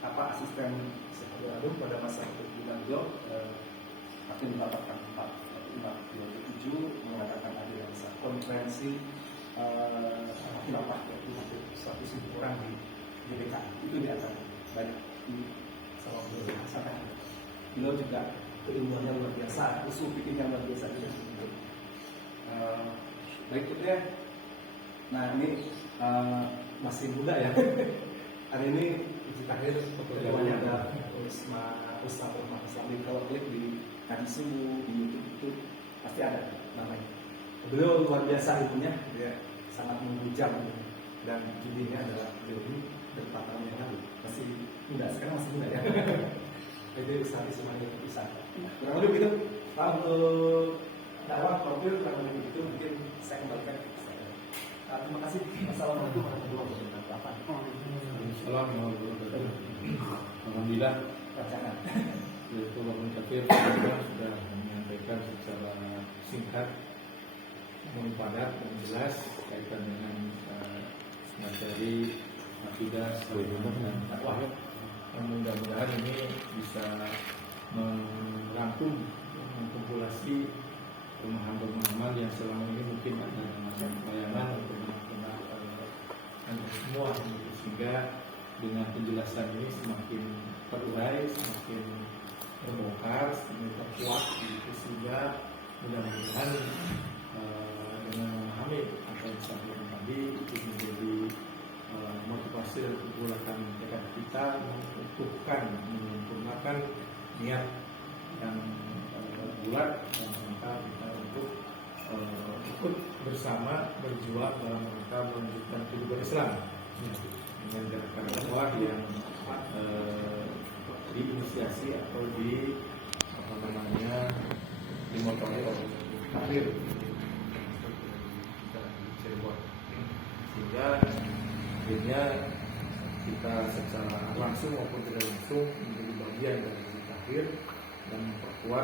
asisten Syekh Abdul Qadir pada masa itu. Beliau akan mendapatkan 427 mengatakan ada yang konferensi khilafah yaitu 100.000 orang di DKI itu di atas banyak di sama beliau sampai beliau juga keilmuannya luar biasa, usul fikihnya luar biasa juga. Berikutnya, nah ini masih muda ya. Hari ini terakhir pekerjaannya ada Ustaz Rahmat Islami. Kalau klik di hadis subuh di YouTube itu pasti ada namanya. Beliau luar biasa ilmunya, dia sangat menghujam dan judulnya adalah beliau ini berapa tahun yang lalu masih muda, sekarang masih muda ya. Jadi Ustaz semuanya bisa. Kurang lebih begitu. Pak untuk dakwah profil kurang lebih begitu, mungkin saya kembalikan ke saya. Terima kasih. Wassalamualaikum warahmatullahi wabarakatuh. Assalamualaikum warahmatullahi wabarakatuh. Alhamdulillah. Bacaan. Direktur Kafir sudah menyampaikan secara singkat, padat dan jelas kaitan dengan materi akidah dan dakwah. Mudah-mudahan ini bisa merangkum mengkumpulasi pemahaman-pemahaman yang selama ini mungkin ada bayangan untuk semua, sehingga dengan penjelasan ini semakin terurai, semakin terbongkar, semakin terkuat, sehingga mudah-mudahan dengan memahami apa yang disampaikan tadi itu menjadi motivasi dan kekuatan tekad kita mengukuhkan, menyempurnakan niat yang bulat dan rangka kita untuk ikut bersama berjuang dalam rangka melanjutkan kehidupan Islam dengan gerakan dakwah yang diinisiasi atau dimotori oleh Kafir sehingga akhirnya kita secara langsung maupun tidak langsung menjadi bagian dari Kafir dan